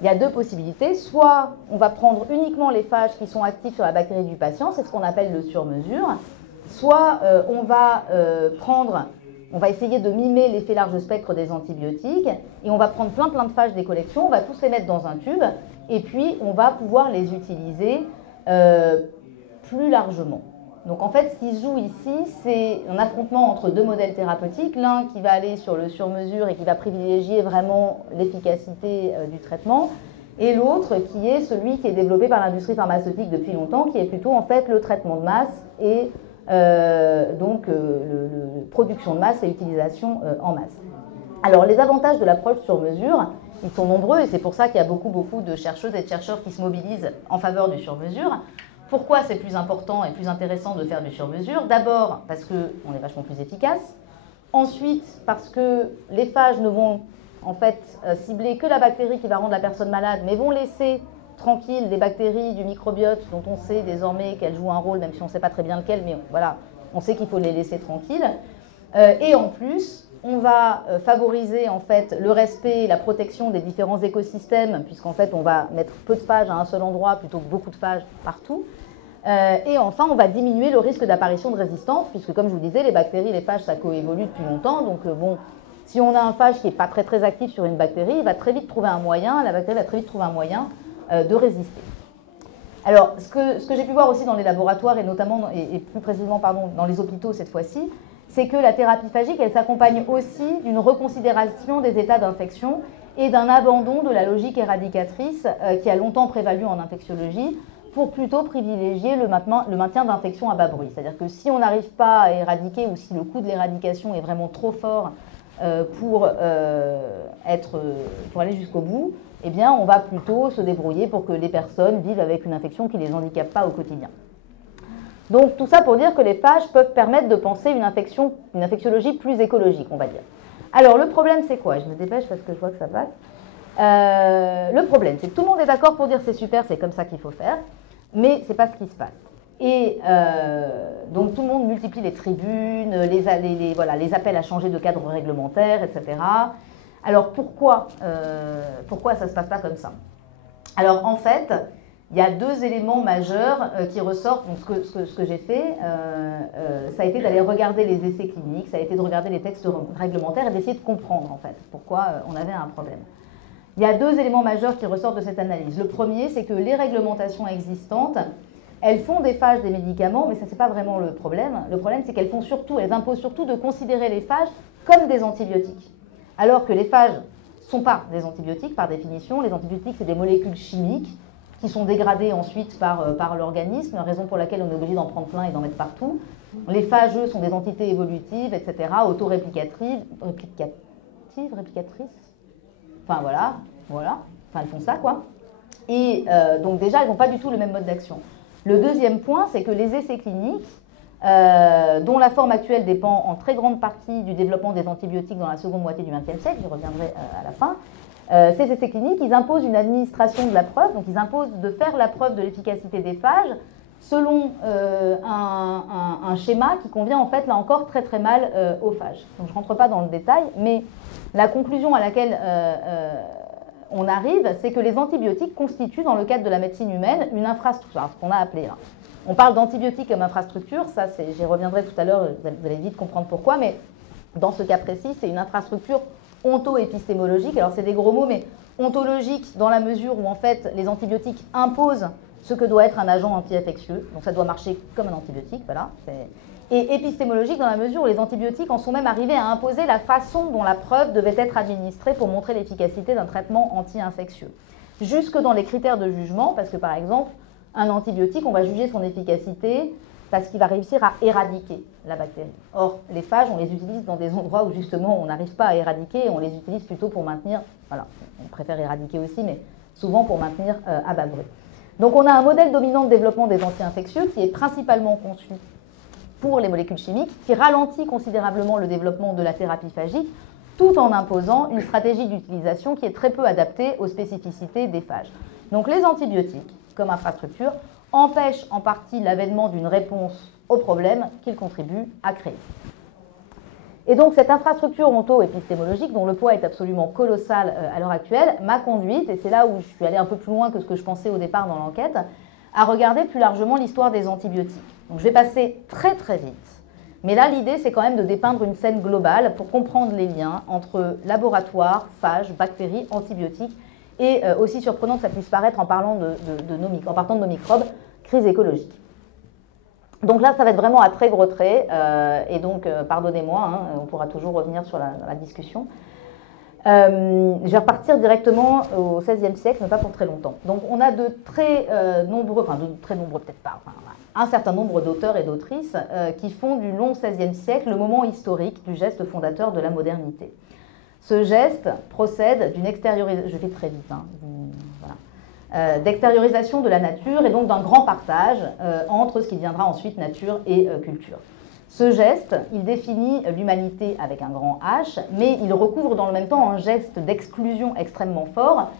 Il y a deux possibilités. Soit on va prendre uniquement les phages qui sont actifs sur la bactérie du patient, c'est ce qu'on appelle le sur-mesure. Soit on va essayer de mimer l'effet large spectre des antibiotiques et on va prendre plein de phages des collections, on va tous les mettre dans un tube et puis on va pouvoir les utiliser plus largement. Donc en fait, ce qui se joue ici, c'est un affrontement entre deux modèles thérapeutiques, l'un qui va aller sur le sur-mesure et qui va privilégier vraiment l'efficacité du traitement, et l'autre qui est celui qui est développé par l'industrie pharmaceutique depuis longtemps, qui est plutôt en fait le traitement de masse et production de masse et utilisation en masse. Alors les avantages de l'approche sur mesure, ils sont nombreux et c'est pour ça qu'il y a beaucoup de chercheuses et de chercheurs qui se mobilisent en faveur du sur mesure. Pourquoi c'est plus important et plus intéressant de faire du sur-mesure? D'abord, parce qu'on est vachement plus efficace. Ensuite, parce que les phages ne vont en fait cibler que la bactérie qui va rendre la personne malade, mais vont laisser tranquilles les bactéries du microbiote dont on sait désormais qu'elles jouent un rôle, même si on ne sait pas très bien lequel, mais voilà, on sait qu'il faut les laisser tranquilles. Et en plus, on va favoriser en fait le respect et la protection des différents écosystèmes, puisqu'en fait on va mettre peu de phages à un seul endroit plutôt que beaucoup de phages partout. Et enfin, on va diminuer le risque d'apparition de résistance, puisque comme je vous disais, les bactéries, les phages, ça coévolue depuis longtemps. Donc bon, si on a un phage qui n'est pas très actif sur une bactérie, il va très vite trouver un moyen, la bactérie va très vite trouver un moyen de résister. Alors, ce que j'ai pu voir aussi dans les laboratoires, et notamment, et plus précisément dans les hôpitaux cette fois-ci, c'est que la thérapie phagique, elle s'accompagne aussi d'une reconsidération des états d'infection et d'un abandon de la logique éradicatrice qui a longtemps prévalu en infectiologie, pour plutôt privilégier le maintien d'infections à bas bruit. C'est-à-dire que si on n'arrive pas à éradiquer ou si le coût de l'éradication est vraiment trop fort pour aller jusqu'au bout, eh bien on va plutôt se débrouiller pour que les personnes vivent avec une infection qui ne les handicape pas au quotidien. Donc tout ça pour dire que les phages peuvent permettre de penser une infectiologie plus écologique, on va dire. Alors le problème c'est quoi? Je me dépêche parce que je vois que ça passe. Le problème, c'est que tout le monde est d'accord pour dire c'est super, c'est comme ça qu'il faut faire, mais c'est pas ce qui se passe. Et donc tout le monde multiplie les tribunes, les appels à changer de cadre réglementaire, etc. Alors pourquoi ça se passe pas comme ça? Alors en fait, il y a deux éléments majeurs qui ressortent. Donc ce que j'ai fait, ça a été d'aller regarder les essais cliniques, ça a été de regarder les textes réglementaires et d'essayer de comprendre en fait pourquoi on avait un problème. Il y a deux éléments majeurs qui ressortent de cette analyse. Le premier, c'est que les réglementations existantes elles font des phages des médicaments, mais ça, c'est pas vraiment le problème. Le problème, c'est qu'elles imposent surtout de considérer les phages comme des antibiotiques. Alors que les phages ne sont pas des antibiotiques, par définition. Les antibiotiques, c'est des molécules chimiques qui sont dégradées ensuite par l'organisme, raison pour laquelle on est obligé d'en prendre plein et d'en mettre partout. Les phages, eux, sont des entités évolutives, etc., autoréplicatrices. Enfin, voilà. Enfin, elles font ça, quoi. Et donc, déjà, elles n'ont pas du tout le même mode d'action. Le deuxième point, c'est que les essais cliniques, dont la forme actuelle dépend en très grande partie du développement des antibiotiques dans la seconde moitié du XXe siècle, j'y reviendrai à la fin, ces essais cliniques, ils imposent une administration de la preuve, donc ils imposent de faire la preuve de l'efficacité des phages selon un schéma qui convient en fait, là encore, très très mal aux phages. Donc je ne rentre pas dans le détail, mais la conclusion à laquelle on arrive, c'est que les antibiotiques constituent, dans le cadre de la médecine humaine, une infrastructure, ce qu'on a appelé là. On parle d'antibiotiques comme infrastructure, ça j'y reviendrai tout à l'heure, vous allez vite comprendre pourquoi, mais dans ce cas précis, c'est une infrastructure onto-épistémologique. Alors c'est des gros mots, mais ontologique dans la mesure où en fait les antibiotiques imposent ce que doit être un agent anti-infectieux, donc ça doit marcher comme un antibiotique, voilà. Et épistémologique dans la mesure où les antibiotiques en sont même arrivés à imposer la façon dont la preuve devait être administrée pour montrer l'efficacité d'un traitement anti-infectieux. Jusque dans les critères de jugement, parce que par exemple, un antibiotique, on va juger son efficacité parce qu'il va réussir à éradiquer la bactérie. Or, les phages, on les utilise dans des endroits où justement on n'arrive pas à éradiquer, et on les utilise plutôt pour maintenir, voilà, on préfère éradiquer aussi, mais souvent pour maintenir à bas bruit. Donc on a un modèle dominant de développement des anti-infectieux qui est principalement conçu pour les molécules chimiques, qui ralentit considérablement le développement de la thérapie phagique, tout en imposant une stratégie d'utilisation qui est très peu adaptée aux spécificités des phages. Donc les antibiotiques, comme infrastructure, empêchent en partie l'avènement d'une réponse au problème qu'ils contribuent à créer. Et donc cette infrastructure onto-épistémologique, dont le poids est absolument colossal à l'heure actuelle, m'a conduite, et c'est là où je suis allée un peu plus loin que ce que je pensais au départ dans l'enquête, à regarder plus largement l'histoire des antibiotiques. Donc je vais passer très très vite, mais là l'idée c'est quand même de dépeindre une scène globale pour comprendre les liens entre laboratoire, phages, bactéries, antibiotiques, et aussi surprenant que ça puisse paraître en partant de nos microbes, crise écologique. Donc là, ça va être vraiment à très gros traits, et donc pardonnez-moi, hein, on pourra toujours revenir sur la discussion. Je vais repartir directement au XVIe siècle, mais pas pour très longtemps. Donc on a de très nombreux, peut-être pas, enfin, un certain nombre d'auteurs et d'autrices qui font du long XVIe siècle le moment historique du geste fondateur de la modernité. Ce geste procède d'une extériorisation, je vais très vite, hein, voilà, d'extériorisation de la nature et donc d'un grand partage entre ce qui deviendra ensuite nature et culture. Ce geste, il définit l'humanité avec un grand H, mais il recouvre dans le même temps un geste d'exclusion extrêmement fort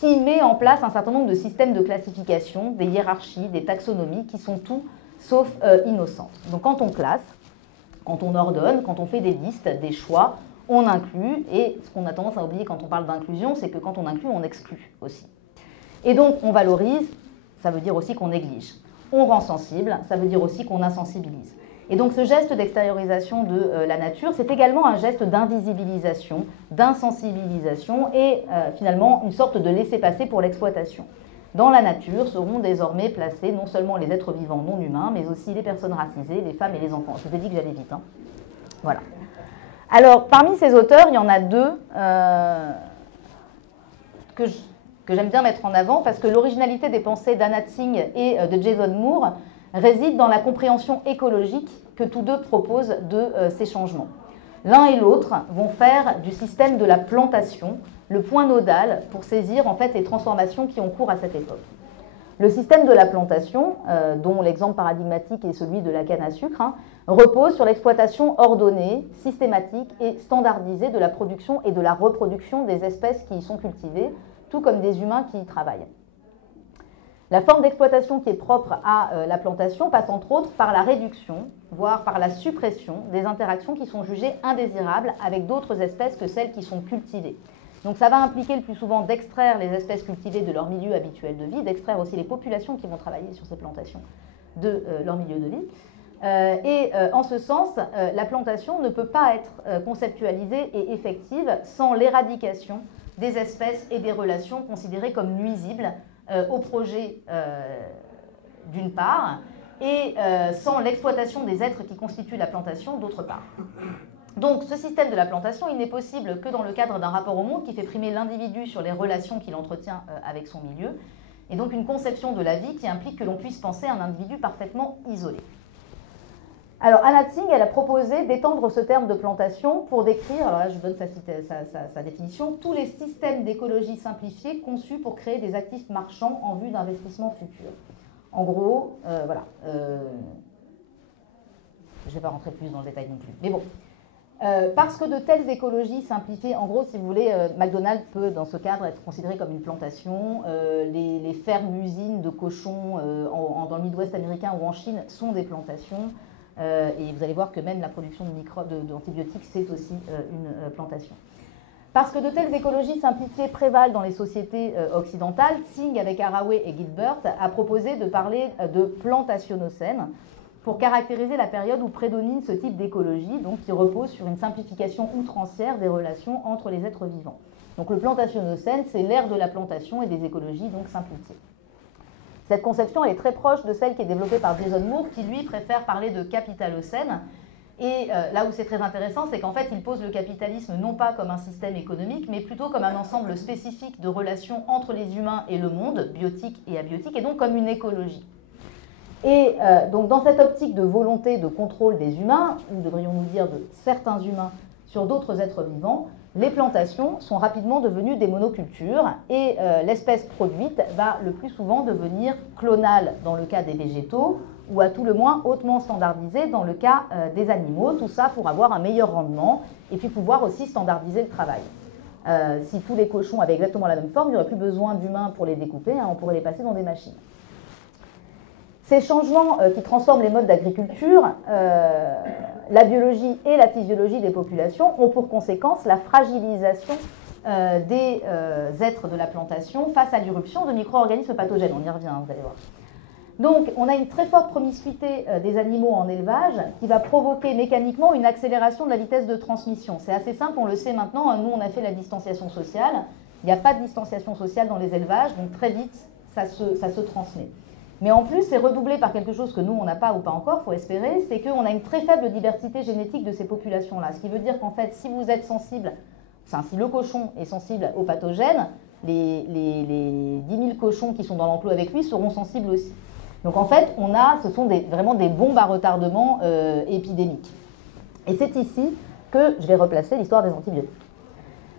qui met en place un certain nombre de systèmes de classification, des hiérarchies, des taxonomies qui sont tout sauf innocentes. Donc quand on classe, quand on ordonne, quand on fait des listes, des choix, on inclut, et ce qu'on a tendance à oublier quand on parle d'inclusion, c'est que quand on inclut, on exclut aussi. Et donc on valorise, ça veut dire aussi qu'on néglige. On rend sensible, ça veut dire aussi qu'on insensibilise. Et donc ce geste d'extériorisation de la nature, c'est également un geste d'invisibilisation, d'insensibilisation et finalement une sorte de laisser-passer pour l'exploitation. Dans la nature seront désormais placés non seulement les êtres vivants non humains, mais aussi les personnes racisées, les femmes et les enfants. Je vous ai dit que j'allais vite, hein. Voilà. Alors, parmi ces auteurs, il y en a deux que j'aime bien mettre en avant parce que l'originalité des pensées d'Anna Tsing et de Jason Moore réside dans la compréhension écologique que tous deux proposent de ces changements. L'un et l'autre vont faire du système de la plantation le point nodal pour saisir en fait les transformations qui ont cours à cette époque. Le système de la plantation, dont l'exemple paradigmatique est celui de la canne à sucre, hein, repose sur l'exploitation ordonnée, systématique et standardisée de la production et de la reproduction des espèces qui y sont cultivées, tout comme des humains qui y travaillent. La forme d'exploitation qui est propre à la plantation passe entre autres par la réduction, voire par la suppression des interactions qui sont jugées indésirables avec d'autres espèces que celles qui sont cultivées. Donc ça va impliquer le plus souvent d'extraire les espèces cultivées de leur milieu habituel de vie, d'extraire aussi les populations qui vont travailler sur ces plantations de leur milieu de vie. En ce sens, la plantation ne peut pas être conceptualisée et effective sans l'éradication des espèces et des relations considérées comme nuisibles au projet d'une part, et sans l'exploitation des êtres qui constituent la plantation, d'autre part. Donc, ce système de la plantation, il n'est possible que dans le cadre d'un rapport au monde qui fait primer l'individu sur les relations qu'il entretient avec son milieu, et donc une conception de la vie qui implique que l'on puisse penser un individu parfaitement isolé. Alors, Anna Tsing, elle a proposé d'étendre ce terme de plantation pour décrire, alors là je donne sa définition, tous les systèmes d'écologie simplifiés conçus pour créer des actifs marchands en vue d'investissements futurs. En gros, voilà, je ne vais pas rentrer plus dans le détail non plus, mais bon. Parce que de telles écologies simplifiées, en gros, si vous voulez, McDonald's peut, dans ce cadre, être considéré comme une plantation. Les fermes-usines de cochons dans le Midwest américain ou en Chine sont des plantations. Et vous allez voir que même la production d'antibiotiques, c'est aussi une plantation. Parce que de telles écologies simplifiées prévalent dans les sociétés occidentales, Tsing, avec Haraway et Gilbert, a proposé de parler de plantationocène, pour caractériser la période où prédomine ce type d'écologie, donc qui repose sur une simplification outrancière des relations entre les êtres vivants. Donc le plantationocène, c'est l'ère de la plantation et des écologies donc simplifiées. Cette conception est très proche de celle qui est développée par Jason Moore, qui lui préfère parler de capitalocène. Et là où c'est très intéressant, c'est qu'en fait, il pose le capitalisme non pas comme un système économique, mais plutôt comme un ensemble spécifique de relations entre les humains et le monde, biotique et abiotique, et donc comme une écologie. Et donc dans cette optique de volonté de contrôle des humains, ou devrions-nous dire de certains humains sur d'autres êtres vivants, les plantations sont rapidement devenues des monocultures et l'espèce produite va le plus souvent devenir clonale dans le cas des végétaux ou à tout le moins hautement standardisée dans le cas des animaux, tout ça pour avoir un meilleur rendement et puis pouvoir aussi standardiser le travail. Si tous les cochons avaient exactement la même forme, il n'y aurait plus besoin d'humains pour les découper, hein, on pourrait les passer dans des machines. Ces changements qui transforment les modes d'agriculture, la biologie et la physiologie des populations ont pour conséquence la fragilisation des êtres de la plantation face à l'irruption de micro-organismes pathogènes. On y revient, hein, vous allez voir. Donc, on a une très forte promiscuité des animaux en élevage qui va provoquer mécaniquement une accélération de la vitesse de transmission. C'est assez simple, on le sait maintenant, nous on a fait la distanciation sociale. Il n'y a pas de distanciation sociale dans les élevages, donc très vite ça se transmet. Mais en plus, c'est redoublé par quelque chose que nous, on n'a pas ou pas encore, il faut espérer, c'est qu'on a une très faible diversité génétique de ces populations-là. Ce qui veut dire qu'en fait, si vous êtes sensible, enfin, si le cochon est sensible aux pathogènes, les 10 000 cochons qui sont dans l'enclos avec lui seront sensibles aussi. Donc en fait, ce sont vraiment des bombes à retardement épidémiques. Et c'est ici que je vais replacer l'histoire des antibiotiques.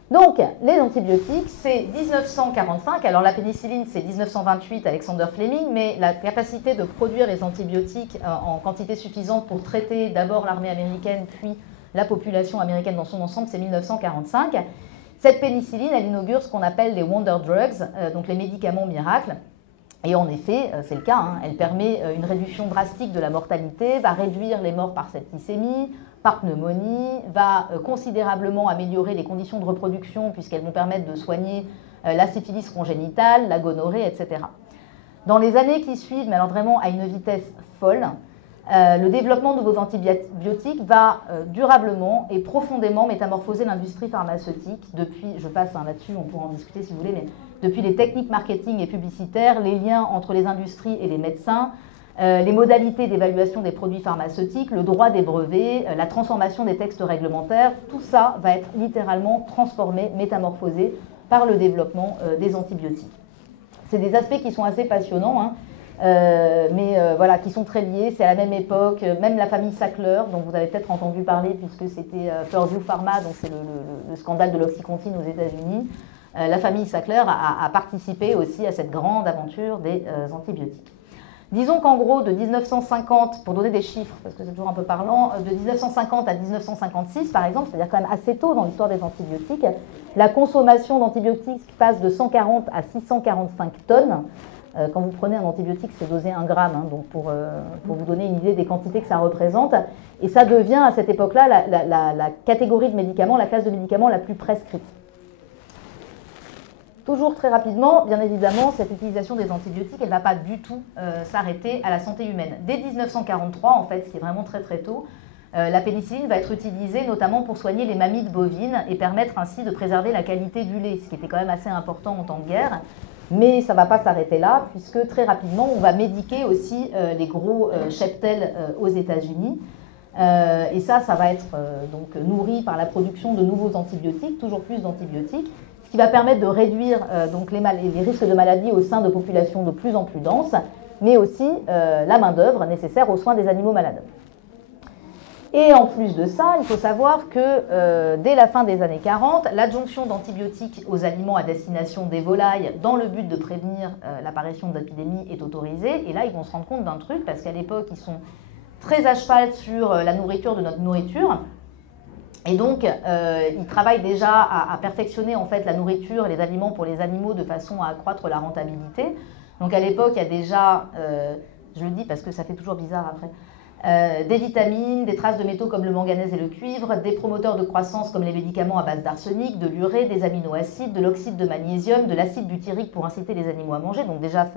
Donc, les antibiotiques, c'est 1945. Alors, la pénicilline, c'est 1928, Alexander Fleming, mais la capacité de produire les antibiotiques en quantité suffisante pour traiter d'abord l'armée américaine, puis la population américaine dans son ensemble, c'est 1945. Cette pénicilline, elle inaugure ce qu'on appelle les wonder drugs, donc les médicaments miracles. Et en effet, c'est le cas, hein, elle permet une réduction drastique de la mortalité, va réduire les morts par septicémie, par pneumonie, va considérablement améliorer les conditions de reproduction puisqu'elles vont permettre de soigner la syphilis congénitale, la gonorrhée, etc. Dans les années qui suivent, mais alors vraiment à une vitesse folle, le développement de nouveaux antibiotiques va durablement et profondément métamorphoser l'industrie pharmaceutique depuis, je passe là-dessus, on pourra en discuter si vous voulez, mais depuis les techniques marketing et publicitaires, les liens entre les industries et les médecins, les modalités d'évaluation des produits pharmaceutiques, le droit des brevets, la transformation des textes réglementaires, tout ça va être littéralement transformé, métamorphosé par le développement des antibiotiques. C'est des aspects qui sont assez passionnants, hein, mais voilà, qui sont très liés. C'est à la même époque, même la famille Sackler, dont vous avez peut-être entendu parler puisque c'était Purdue Pharma, donc c'est le scandale de l'Oxycontin aux États-Unis. La famille Sackler a participé aussi à cette grande aventure des antibiotiques. Disons qu'en gros, de 1950, pour donner des chiffres, parce que c'est toujours un peu parlant, de 1950 à 1956, par exemple, c'est-à-dire quand même assez tôt dans l'histoire des antibiotiques, la consommation d'antibiotiques passe de 140 à 645 tonnes. Quand vous prenez un antibiotique, c'est dosé 1 gramme, hein, donc pour vous donner une idée des quantités que ça représente. Et ça devient, à cette époque-là, la catégorie de médicaments, la classe de médicaments la plus prescrite. Toujours très rapidement, bien évidemment, cette utilisation des antibiotiques, elle ne va pas du tout s'arrêter à la santé humaine. Dès 1943, en fait, ce qui est vraiment très très tôt, la pénicilline va être utilisée notamment pour soigner les mammites bovines et permettre ainsi de préserver la qualité du lait, ce qui était quand même assez important en temps de guerre. Mais ça ne va pas s'arrêter là, puisque très rapidement, on va médiquer aussi les gros cheptels aux États-Unis. Et ça va être donc nourri par la production de nouveaux antibiotiques, toujours plus d'antibiotiques, ce qui va permettre de réduire donc les risques de maladies au sein de populations de plus en plus denses, mais aussi la main-d'œuvre nécessaire aux soins des animaux malades. Et en plus de ça, il faut savoir que dès la fin des années 40, l'adjonction d'antibiotiques aux aliments à destination des volailles dans le but de prévenir l'apparition d'épidémies est autorisée. Et là, ils vont se rendre compte d'un truc, parce qu'à l'époque, ils sont très à cheval sur la nourriture de notre nourriture. Et donc, ils travaillent déjà à perfectionner en fait la nourriture et les aliments pour les animaux de façon à accroître la rentabilité. Donc à l'époque, il y a déjà, je le dis parce que ça fait toujours bizarre après, des vitamines, des traces de métaux comme le manganèse et le cuivre, des promoteurs de croissance comme les médicaments à base d'arsenic, de l'urée, des aminoacides, de l'oxyde de magnésium, de l'acide butyrique pour inciter les animaux à manger. Donc déjà,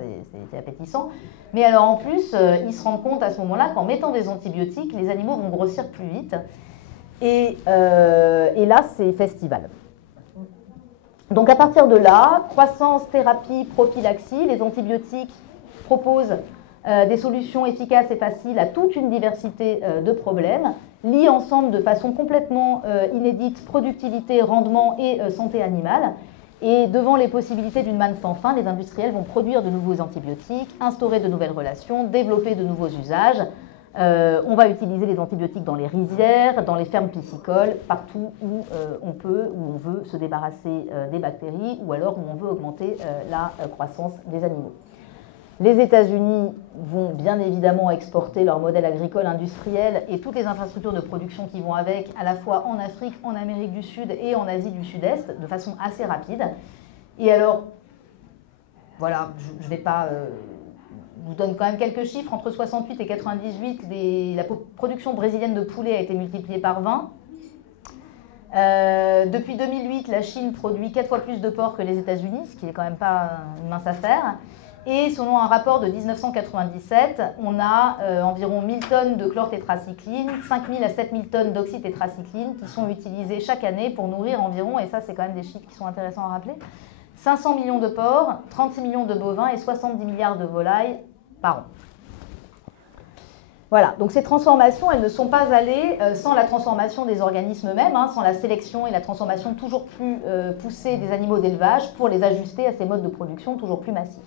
c'est appétissant. Mais alors en plus, ils se rendent compte à ce moment-là qu'en mettant des antibiotiques, les animaux vont grossir plus vite. Et là, c'est festival. Donc à partir de là, croissance, thérapie, prophylaxie, les antibiotiques proposent des solutions efficaces et faciles à toute une diversité de problèmes, lient ensemble de façon complètement inédite productivité, rendement et santé animale. Et devant les possibilités d'une manne sans fin, les industriels vont produire de nouveaux antibiotiques, instaurer de nouvelles relations, développer de nouveaux usages. On va utiliser les antibiotiques dans les rizières, dans les fermes piscicoles, partout où on peut, où on veut se débarrasser des bactéries ou alors où on veut augmenter la croissance des animaux. Les États-Unis vont bien évidemment exporter leur modèle agricole industriel et toutes les infrastructures de production qui vont avec, à la fois en Afrique, en Amérique du Sud et en Asie du Sud-Est, de façon assez rapide. Et alors, voilà, je ne vais pas... Je vous donne quand même quelques chiffres. Entre 68 et 98, la production brésilienne de poulet a été multipliée par 20. Depuis 2008, la Chine produit 4 fois plus de porc que les États-Unis, ce qui n'est quand même pas une mince affaire. Et selon un rapport de 1997, on a environ 1000 tonnes de chlortétracycline, 5000 à 7000 tonnes d'oxytétracycline qui sont utilisées chaque année pour nourrir environ, et ça c'est quand même des chiffres qui sont intéressants à rappeler, 500 millions de porcs, 36 millions de bovins et 70 milliards de volailles par an. Voilà, donc ces transformations, elles ne sont pas allées sans la transformation des organismes eux-mêmes, sans la sélection et la transformation toujours plus poussée des animaux d'élevage pour les ajuster à ces modes de production toujours plus massifs.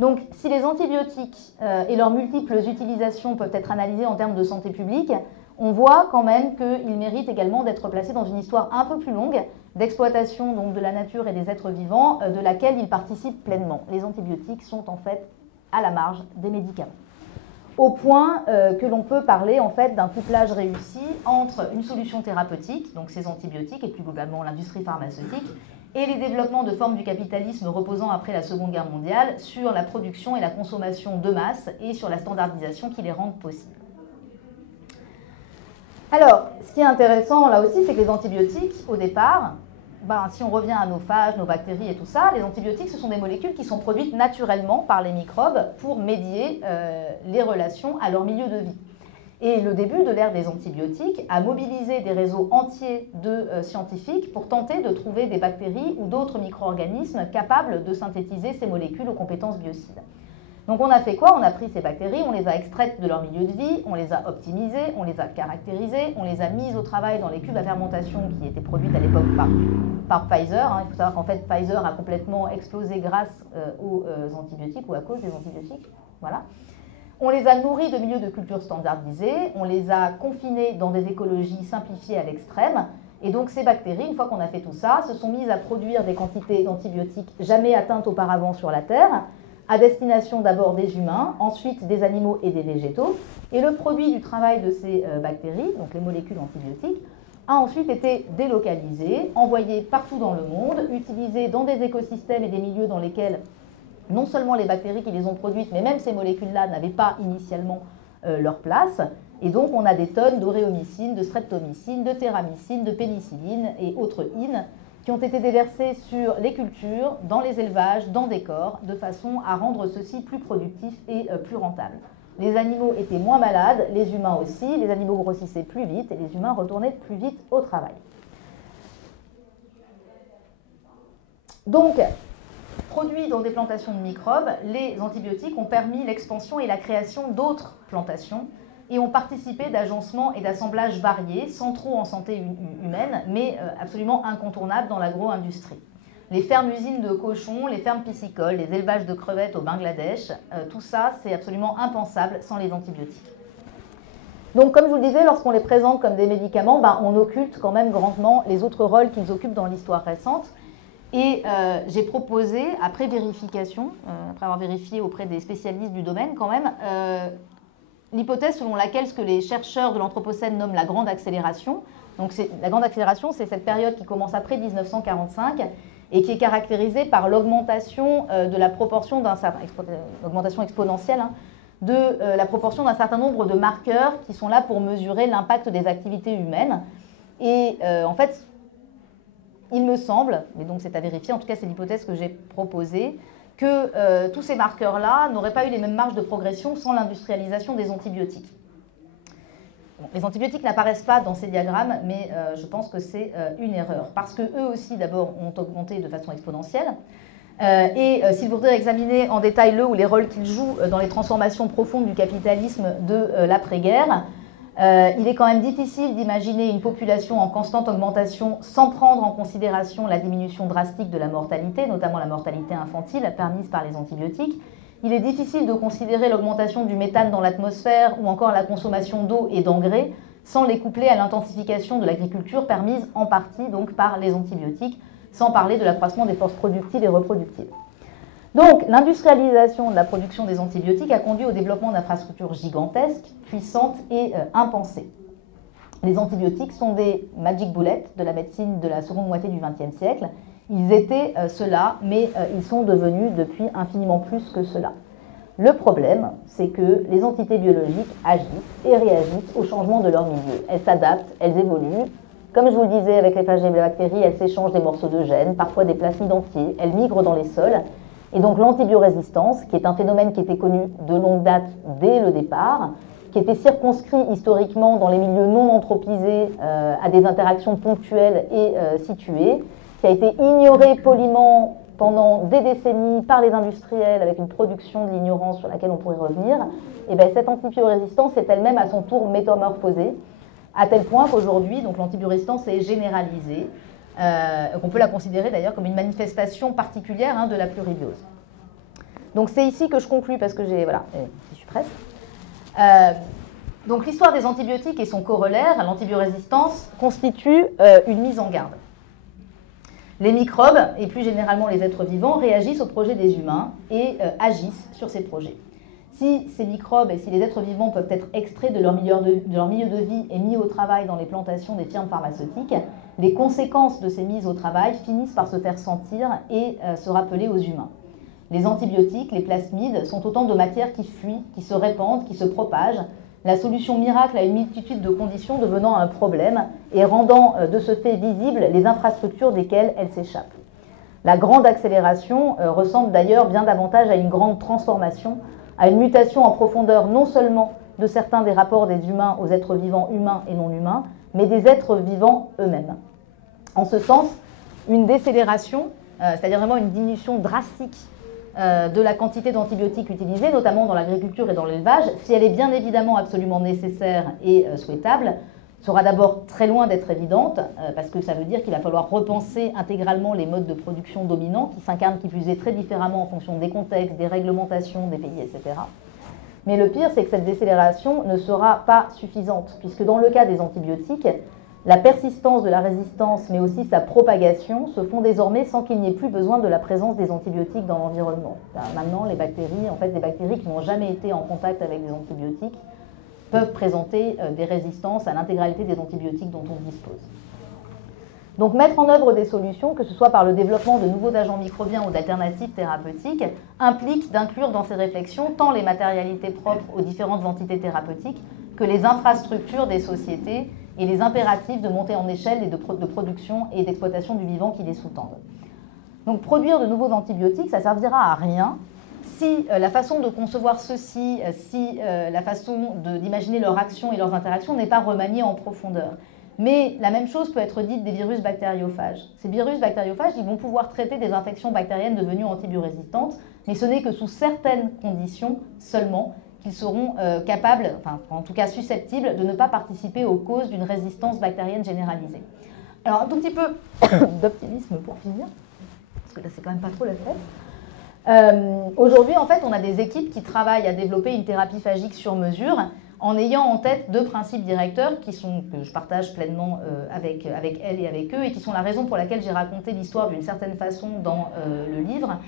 Donc, si les antibiotiques et leurs multiples utilisations peuvent être analysées en termes de santé publique, on voit quand même qu'ils méritent également d'être placés dans une histoire un peu plus longue d'exploitation donc de la nature et des êtres vivants, de laquelle ils participent pleinement. Les antibiotiques sont en fait à la marge des médicaments. Au point que l'on peut parler en fait d'un couplage réussi entre une solution thérapeutique, donc ces antibiotiques et plus globalement l'industrie pharmaceutique, et les développements de formes du capitalisme reposant après la Seconde Guerre mondiale sur la production et la consommation de masse et sur la standardisation qui les rendent possibles. Alors, ce qui est intéressant là aussi, c'est que les antibiotiques, au départ, si on revient à nos phages, nos bactéries et tout ça, les antibiotiques, ce sont des molécules qui sont produites naturellement par les microbes pour médier les relations à leur milieu de vie. Et le début de l'ère des antibiotiques a mobilisé des réseaux entiers de scientifiques pour tenter de trouver des bactéries ou d'autres micro-organismes capables de synthétiser ces molécules aux compétences biocides. Donc on a fait quoi? On a pris ces bactéries, on les a extraites de leur milieu de vie, on les a optimisées, on les a caractérisées, on les a mises au travail dans les cuves à fermentation qui étaient produites à l'époque par Pfizer. Il faut savoir qu'en fait Pfizer a complètement explosé grâce aux antibiotiques ou à cause des antibiotiques. Voilà. On les a nourris de milieux de culture standardisés, on les a confinés dans des écologies simplifiées à l'extrême. Et donc ces bactéries, une fois qu'on a fait tout ça, se sont mises à produire des quantités d'antibiotiques jamais atteintes auparavant sur la Terre, à destination d'abord des humains, ensuite des animaux et des végétaux. Et le produit du travail de ces bactéries, donc les molécules antibiotiques, a ensuite été délocalisé, envoyé partout dans le monde, utilisé dans des écosystèmes et des milieux dans lesquels non seulement les bactéries qui les ont produites, mais même ces molécules-là n'avaient pas initialement leur place. Et donc on a des tonnes d'oréomycine, de streptomycine, de téramycine, de pénicilline et autres INE qui ont été déversés sur les cultures, dans les élevages, dans des corps, de façon à rendre ceux-ci plus productifs et plus rentables. Les animaux étaient moins malades, les humains aussi, les animaux grossissaient plus vite et les humains retournaient plus vite au travail. Donc, produits dans des plantations de microbes, les antibiotiques ont permis l'expansion et la création d'autres plantations et ont participé d'agencements et d'assemblages variés, centraux en santé humaine, mais absolument incontournables dans l'agro-industrie. Les fermes-usines de cochons, les fermes piscicoles, les élevages de crevettes au Bangladesh, tout ça, c'est absolument impensable sans les antibiotiques. Donc, comme je vous le disais, lorsqu'on les présente comme des médicaments, on occulte quand même grandement les autres rôles qu'ils occupent dans l'histoire récente. Et j'ai proposé, après vérification, après avoir vérifié auprès des spécialistes du domaine quand même, l'hypothèse selon laquelle ce que les chercheurs de l'Anthropocène nomment la grande accélération. Donc la grande accélération, c'est cette période qui commence après 1945 et qui est caractérisée par l'augmentation de la proportion d'un certain, augmentation exponentielle, de la proportion d'un certain nombre de marqueurs qui sont là pour mesurer l'impact des activités humaines. Et en fait, il me semble, mais donc c'est à vérifier, en tout cas c'est l'hypothèse que j'ai proposée, que tous ces marqueurs-là n'auraient pas eu les mêmes marges de progression sans l'industrialisation des antibiotiques. Bon, les antibiotiques n'apparaissent pas dans ces diagrammes, mais je pense que c'est une erreur, parce qu'eux aussi d'abord ont augmenté de façon exponentielle. Si vous voudrez examiner en détail le ou les rôles qu'ils jouent dans les transformations profondes du capitalisme de l'après-guerre, il est quand même difficile d'imaginer une population en constante augmentation sans prendre en considération la diminution drastique de la mortalité, notamment la mortalité infantile permise par les antibiotiques. Il est difficile de considérer l'augmentation du méthane dans l'atmosphère ou encore la consommation d'eau et d'engrais sans les coupler à l'intensification de l'agriculture permise en partie donc par les antibiotiques, sans parler de l'accroissement des forces productives et reproductives. Donc, l'industrialisation de la production des antibiotiques a conduit au développement d'infrastructures gigantesques, puissantes et impensées. Les antibiotiques sont des magic bullets de la médecine de la seconde moitié du XXe siècle. Ils étaient cela, mais ils sont devenus depuis infiniment plus que cela. Le problème, c'est que les entités biologiques agissent et réagissent au changement de leur milieu. Elles s'adaptent, elles évoluent. Comme je vous le disais, avec les bactéries, elles s'échangent des morceaux de gènes, parfois des plasmides entiers, elles migrent dans les sols. Et donc l'antibiorésistance, qui est un phénomène qui était connu de longue date dès le départ, qui était circonscrit historiquement dans les milieux non anthropisés à des interactions ponctuelles et situées, qui a été ignoré poliment pendant des décennies par les industriels avec une production de l'ignorance sur laquelle on pourrait revenir, et bien cette antibiorésistance est elle-même à son tour métamorphosée, à tel point qu'aujourd'hui, l'antibiorésistance est généralisée, qu'on peut la considérer d'ailleurs comme une manifestation particulière de la pluribiose. Donc c'est ici que je conclus parce que j'ai, voilà, je suis presque. Donc l'histoire des antibiotiques et son corollaire, l'antibiorésistance, constitue une mise en garde. Les microbes, et plus généralement les êtres vivants, réagissent aux projets des humains et agissent sur ces projets. Si ces microbes et si les êtres vivants peuvent être extraits de leur milieu de vie et mis au travail dans les plantations des firmes pharmaceutiques, les conséquences de ces mises au travail finissent par se faire sentir et se rappeler aux humains. Les antibiotiques, les plasmides, sont autant de matières qui fuient, qui se répandent, qui se propagent, la solution miracle à une multitude de conditions devenant un problème et rendant de ce fait visibles les infrastructures desquelles elles s'échappent. La grande accélération ressemble d'ailleurs bien davantage à une grande transformation, à une mutation en profondeur non seulement de certains des rapports des humains aux êtres vivants humains et non humains, mais des êtres vivants eux-mêmes. En ce sens, une décélération, c'est-à-dire vraiment une diminution drastique de la quantité d'antibiotiques utilisés, notamment dans l'agriculture et dans l'élevage, si elle est bien évidemment absolument nécessaire et souhaitable, sera d'abord très loin d'être évidente, parce que ça veut dire qu'il va falloir repenser intégralement les modes de production dominants, qui s'incarnent qui plus est très différemment en fonction des contextes, des réglementations, des pays, etc. Mais le pire, c'est que cette décélération ne sera pas suffisante, puisque dans le cas des antibiotiques, la persistance de la résistance, mais aussi sa propagation, se font désormais sans qu'il n'y ait plus besoin de la présence des antibiotiques dans l'environnement. Maintenant, les bactéries, en fait, des bactéries qui n'ont jamais été en contact avec des antibiotiques, peuvent présenter des résistances à l'intégralité des antibiotiques dont on dispose. Donc mettre en œuvre des solutions, que ce soit par le développement de nouveaux agents microbiens ou d'alternatives thérapeutiques, implique d'inclure dans ces réflexions tant les matérialités propres aux différentes entités thérapeutiques que les infrastructures des sociétés et les impératifs de montée en échelle et de production et d'exploitation du vivant qui les sous-tendent. Donc produire de nouveaux antibiotiques, ça ne servira à rien si la façon de concevoir ceux-ci, si la façon d'imaginer leur action et leurs interactions n'est pas remaniée en profondeur. Mais la même chose peut être dite des virus bactériophages. Ces virus bactériophages, ils vont pouvoir traiter des infections bactériennes devenues antibiorésistantes, mais ce n'est que sous certaines conditions seulement qu'ils seront capables, enfin en tout cas susceptibles, de ne pas participer aux causes d'une résistance bactérienne généralisée. Alors un tout petit peu d'optimisme pour finir, parce que là c'est quand même pas trop la fête. Aujourd'hui en fait on a des équipes qui travaillent à développer une thérapie phagique sur mesure, en ayant en tête deux principes directeurs que je partage pleinement avec elle et avec eux, et qui sont la raison pour laquelle j'ai raconté l'histoire d'une certaine façon dans le livre.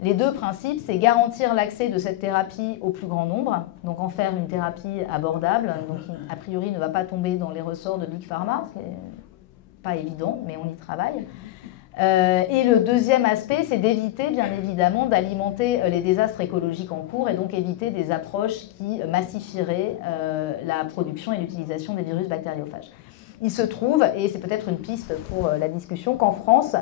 Les deux principes, c'est garantir l'accès de cette thérapie au plus grand nombre, donc en faire une thérapie abordable, donc qui a priori ne va pas tomber dans les ressorts de Big Pharma, ce qui n'est pas évident, mais on y travaille. Et le deuxième aspect, c'est d'éviter, bien évidemment, d'alimenter les désastres écologiques en cours et donc éviter des approches qui massifieraient la production et l'utilisation des virus bactériophages. Il se trouve, et c'est peut-être une piste pour la discussion, qu'en France,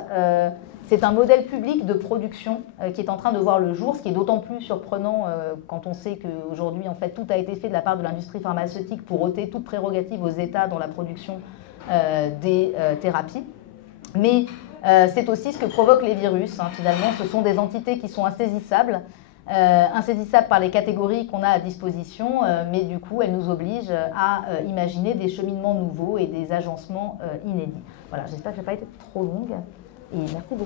c'est un modèle public de production qui est en train de voir le jour, ce qui est d'autant plus surprenant quand on sait qu'aujourd'hui, en fait, tout a été fait de la part de l'industrie pharmaceutique pour ôter toute prérogative aux États dans la production des thérapies. Mais c'est aussi ce que provoquent les virus. Finalement, ce sont des entités qui sont insaisissables, insaisissables par les catégories qu'on a à disposition, mais du coup, elles nous obligent à imaginer des cheminements nouveaux et des agencements inédits. Voilà, j'espère que je n'ai pas été trop longue, et merci beaucoup.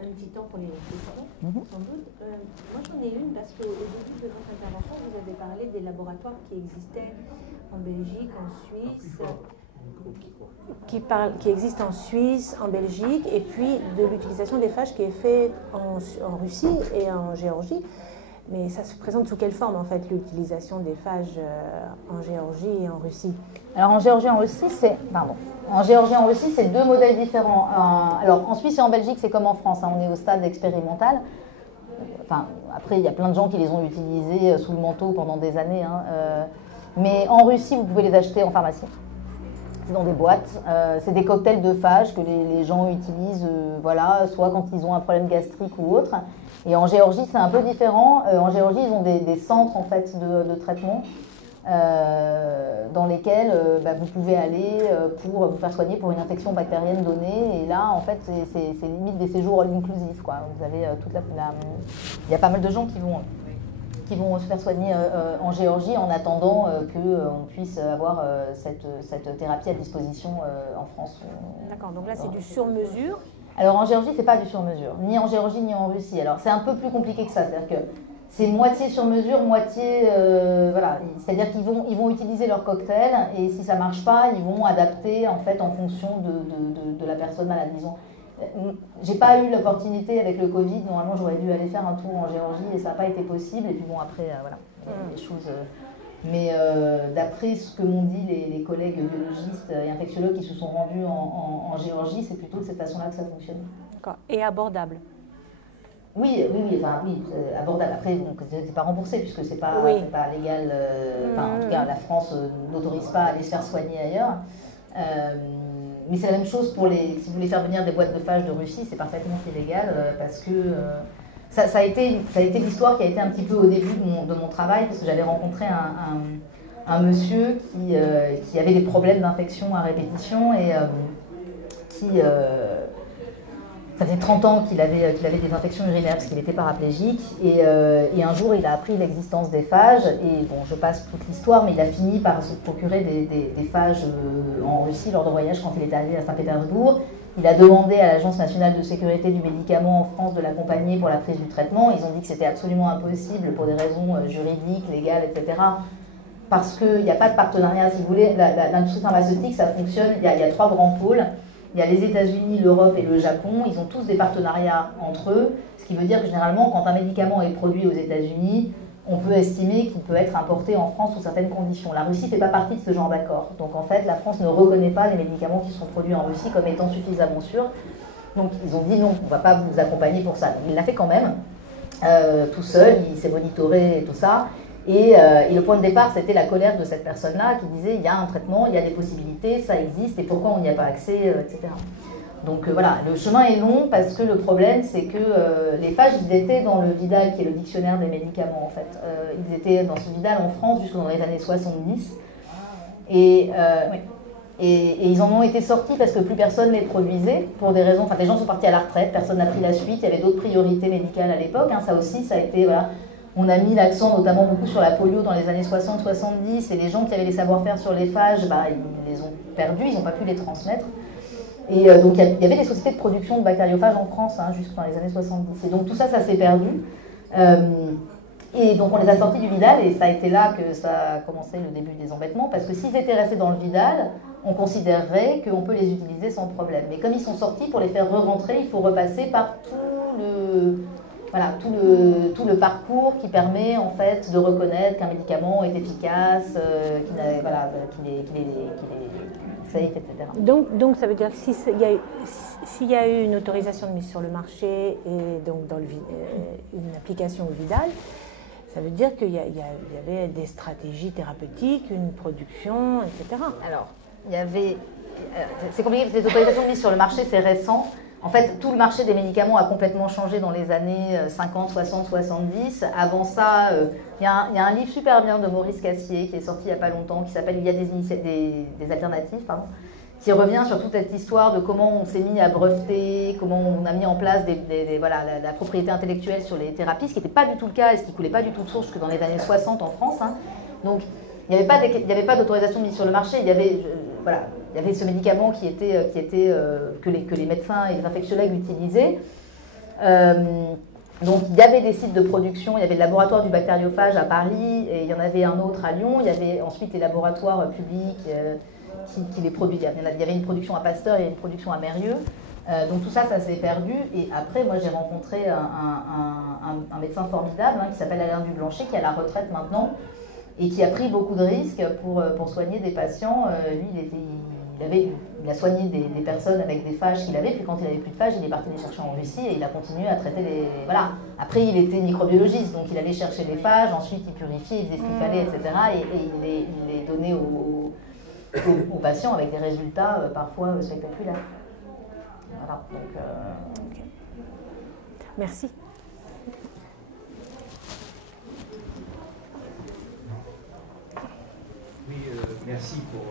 Un petit temps pour les questions, sans doute. Moi, j'en ai une parce qu'au début de votre intervention, vous avez parlé des laboratoires qui existaient en Belgique, en Suisse, qui existent en Suisse, en Belgique, et puis de l'utilisation des phages qui est faite en Russie et en Géorgie. Mais ça se présente sous quelle forme, en fait, l'utilisation des phages en Géorgie et en Russie? Alors, en Géorgie et en Russie, c'est deux modèles différents. Alors, en Suisse et en Belgique, c'est comme en France, on est au stade expérimental. Enfin, après, il y a plein de gens qui les ont utilisés sous le manteau pendant des années. Mais en Russie, vous pouvez les acheter en pharmacie. C'est dans des boîtes. C'est des cocktails de phages que les gens utilisent, voilà, soit quand ils ont un problème gastrique ou autre. Et en Géorgie, c'est un peu différent. En Géorgie, ils ont des centres en fait, de traitement dans lesquels vous pouvez aller pour vous faire soigner pour une infection bactérienne donnée. Et là, en fait, c'est limite des séjours all-inclusifs, quoi. Vous avez il y a pas mal de gens qui vont se faire soigner en Géorgie en attendant qu'on puisse avoir cette thérapie à disposition en France. D'accord, donc là, c'est du sur-mesure. Alors en Géorgie, c'est pas du sur-mesure, ni en Géorgie ni en Russie. Alors c'est un peu plus compliqué que ça, c'est-à-dire que c'est moitié sur-mesure, moitié... voilà, c'est-à-dire qu'ils vont utiliser leur cocktail et si ça marche pas, ils vont adapter en fait en fonction de la personne malade. J'ai pas eu l'opportunité avec le Covid, normalement j'aurais dû aller faire un tour en Géorgie et ça n'a pas été possible. Et puis bon, après, voilà, les choses... Mais d'après ce que m'ont dit les collègues biologistes et infectiologues qui se sont rendus en Géorgie, c'est plutôt de cette façon-là que ça fonctionne. D'accord. Et abordable? Oui, abordable. Après, c'est pas remboursé puisque c'est pas légal. En tout cas, la France n'autorise pas à aller se faire soigner ailleurs. Mais c'est la même chose pour si vous voulez faire venir des boîtes de phages de Russie, c'est parfaitement illégal parce que ça a été l'histoire qui a été un petit peu au début de mon travail parce que j'avais rencontré un monsieur qui avait des problèmes d'infection à répétition et ça faisait 30 ans qu'il avait des infections urinaires parce qu'il était paraplégique et un jour il a appris l'existence des phages et bon je passe toute l'histoire mais il a fini par se procurer des phages en Russie lors de voyage quand il est arrivé à Saint-Pétersbourg. Il a demandé à l'Agence nationale de sécurité du médicament en France de l'accompagner pour la prise du traitement. Ils ont dit que c'était absolument impossible pour des raisons juridiques, légales, etc. Parce qu'il n'y a pas de partenariat, si vous voulez. L'industrie pharmaceutique, ça fonctionne. Il y a trois grands pôles. Il y a les États-Unis, l'Europe et le Japon. Ils ont tous des partenariats entre eux. Ce qui veut dire que généralement, quand un médicament est produit aux États-Unis, on peut estimer qu'il peut être importé en France sous certaines conditions. La Russie ne fait pas partie de ce genre d'accord. Donc en fait, la France ne reconnaît pas les médicaments qui sont produits en Russie comme étant suffisamment sûrs. Donc ils ont dit non, on ne va pas vous accompagner pour ça. Donc, il l'a fait quand même, tout seul, il s'est monitoré et tout ça. Et le point de départ, c'était la colère de cette personne-là qui disait il y a un traitement, il y a des possibilités, ça existe, et pourquoi on n'y a pas accès, etc. Donc voilà, le chemin est long parce que le problème c'est que les phages ils étaient dans le Vidal qui est le dictionnaire des médicaments en fait. Ils étaient dans ce Vidal en France jusque dans les années 70 et ils en ont été sortis parce que plus personne ne les produisait pour des raisons, enfin les gens sont partis à la retraite, personne n'a pris la suite, il y avait d'autres priorités médicales à l'époque, hein, ça aussi ça a été, voilà, on a mis l'accent notamment beaucoup sur la polio dans les années 60-70 et les gens qui avaient les savoir-faire sur les phages, bah, ils les ont perdus, ils n'ont pas pu les transmettre. Et donc il y avait des sociétés de production de bactériophages en France hein, jusque dans les années 70. Et donc tout ça, ça s'est perdu. Et donc on les a sortis du Vidal et ça a été là que ça a commencé le début des embêtements parce que s'ils étaient restés dans le Vidal, on considérerait qu'on peut les utiliser sans problème. Mais comme ils sont sortis, pour les faire re-rentrer, il faut repasser par tout le parcours qui permet en fait de reconnaître qu'un médicament est efficace, qu'il est safe, etc. Donc ça veut dire que s'il y a eu une autorisation de mise sur le marché et donc dans une application au Vidal, ça veut dire qu'il y avait des stratégies thérapeutiques, une production, etc. Alors, c'est compliqué parce que les autorisations de mise sur le marché, c'est récent. En fait, tout le marché des médicaments a complètement changé dans les années 50, 60, 70. Avant ça, il y a un livre super bien de Maurice Cassier qui est sorti il n'y a pas longtemps, qui s'appelle « Il y a des alternatives », qui revient sur toute cette histoire de comment on s'est mis à breveter, comment on a mis en place la propriété intellectuelle sur les thérapies, ce qui n'était pas du tout le cas et ce qui ne coulait pas du tout de source que dans les années 60 en France. Hein. Donc, il n'y avait pas d'autorisation de mise sur le marché, il y avait ce médicament que les médecins et les infectiologues utilisaient. Donc il y avait des sites de production, il y avait le laboratoire du bactériophage à Paris, et il y en avait un autre à Lyon, il y avait ensuite les laboratoires publics qui les produisaient. Il y avait une production à Pasteur et une production à Mérieux. Donc tout ça, ça s'est perdu. Et après, moi j'ai rencontré un médecin formidable qui s'appelle Alain Dublanchet, qui est à la retraite maintenant, et qui a pris beaucoup de risques pour soigner des patients. Lui, il a soigné des personnes avec des phages qu'il avait, puis quand il n'avait plus de phages, il est parti les chercher en Russie et il a continué à traiter les... Voilà. Après, il était microbiologiste, donc il allait chercher des phages, ensuite il purifiait, il faisait ce qu'il fallait, etc. Et il les donnait aux patients avec des résultats parfois spectaculaires. Voilà. Donc, okay. Merci. Oui, merci pour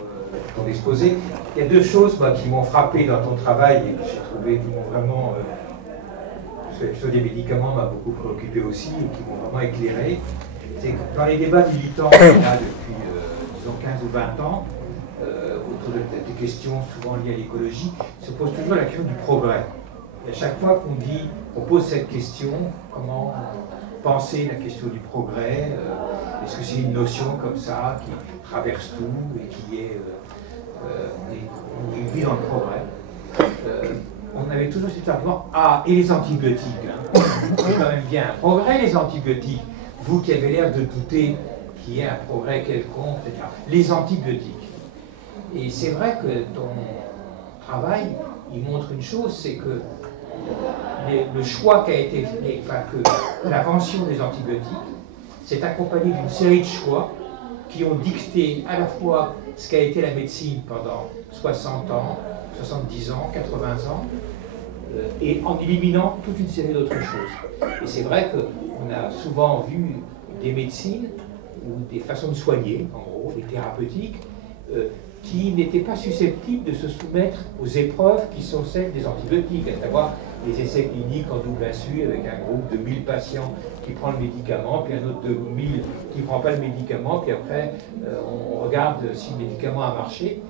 ton exposé. Il y a deux choses qui m'ont frappé dans ton travail et que j'ai trouvé qui m'ont vraiment... sur des médicaments m'a beaucoup préoccupé aussi et qui m'ont vraiment éclairé. C'est que dans les débats militants qu'on a depuis, disons, 15 ou 20 ans, autour des questions souvent liées à l'écologie, se pose toujours la question du progrès. Et à chaque fois qu'on pose cette question, comment penser la question du progrès, est-ce que c'est une notion comme ça qui traverse tout et qui est... on vit dans le progrès. On avait toujours cet argument, et les antibiotiques, c'est quand même bien un progrès les antibiotiques. Vous qui avez l'air de douter qu'il y ait un progrès quelconque, etc. Les antibiotiques. Et c'est vrai que ton travail, il montre une chose, c'est que le choix qui a été fait, que l'invention des antibiotiques s'est accompagnée d'une série de choix qui ont dicté à la fois ce qu'a été la médecine pendant 60 ans, 70 ans, 80 ans, et en éliminant toute une série d'autres choses. Et c'est vrai qu'on a souvent vu des médecines ou des façons de soigner, en gros, des thérapeutiques, qui n'étaient pas susceptibles de se soumettre aux épreuves qui sont celles des antibiotiques, à savoir les essais cliniques en double insu avec un groupe de 1000 patients qui prend le médicament, puis un autre de 1000 qui ne prend pas le médicament, puis après on regarde si le médicament a marché.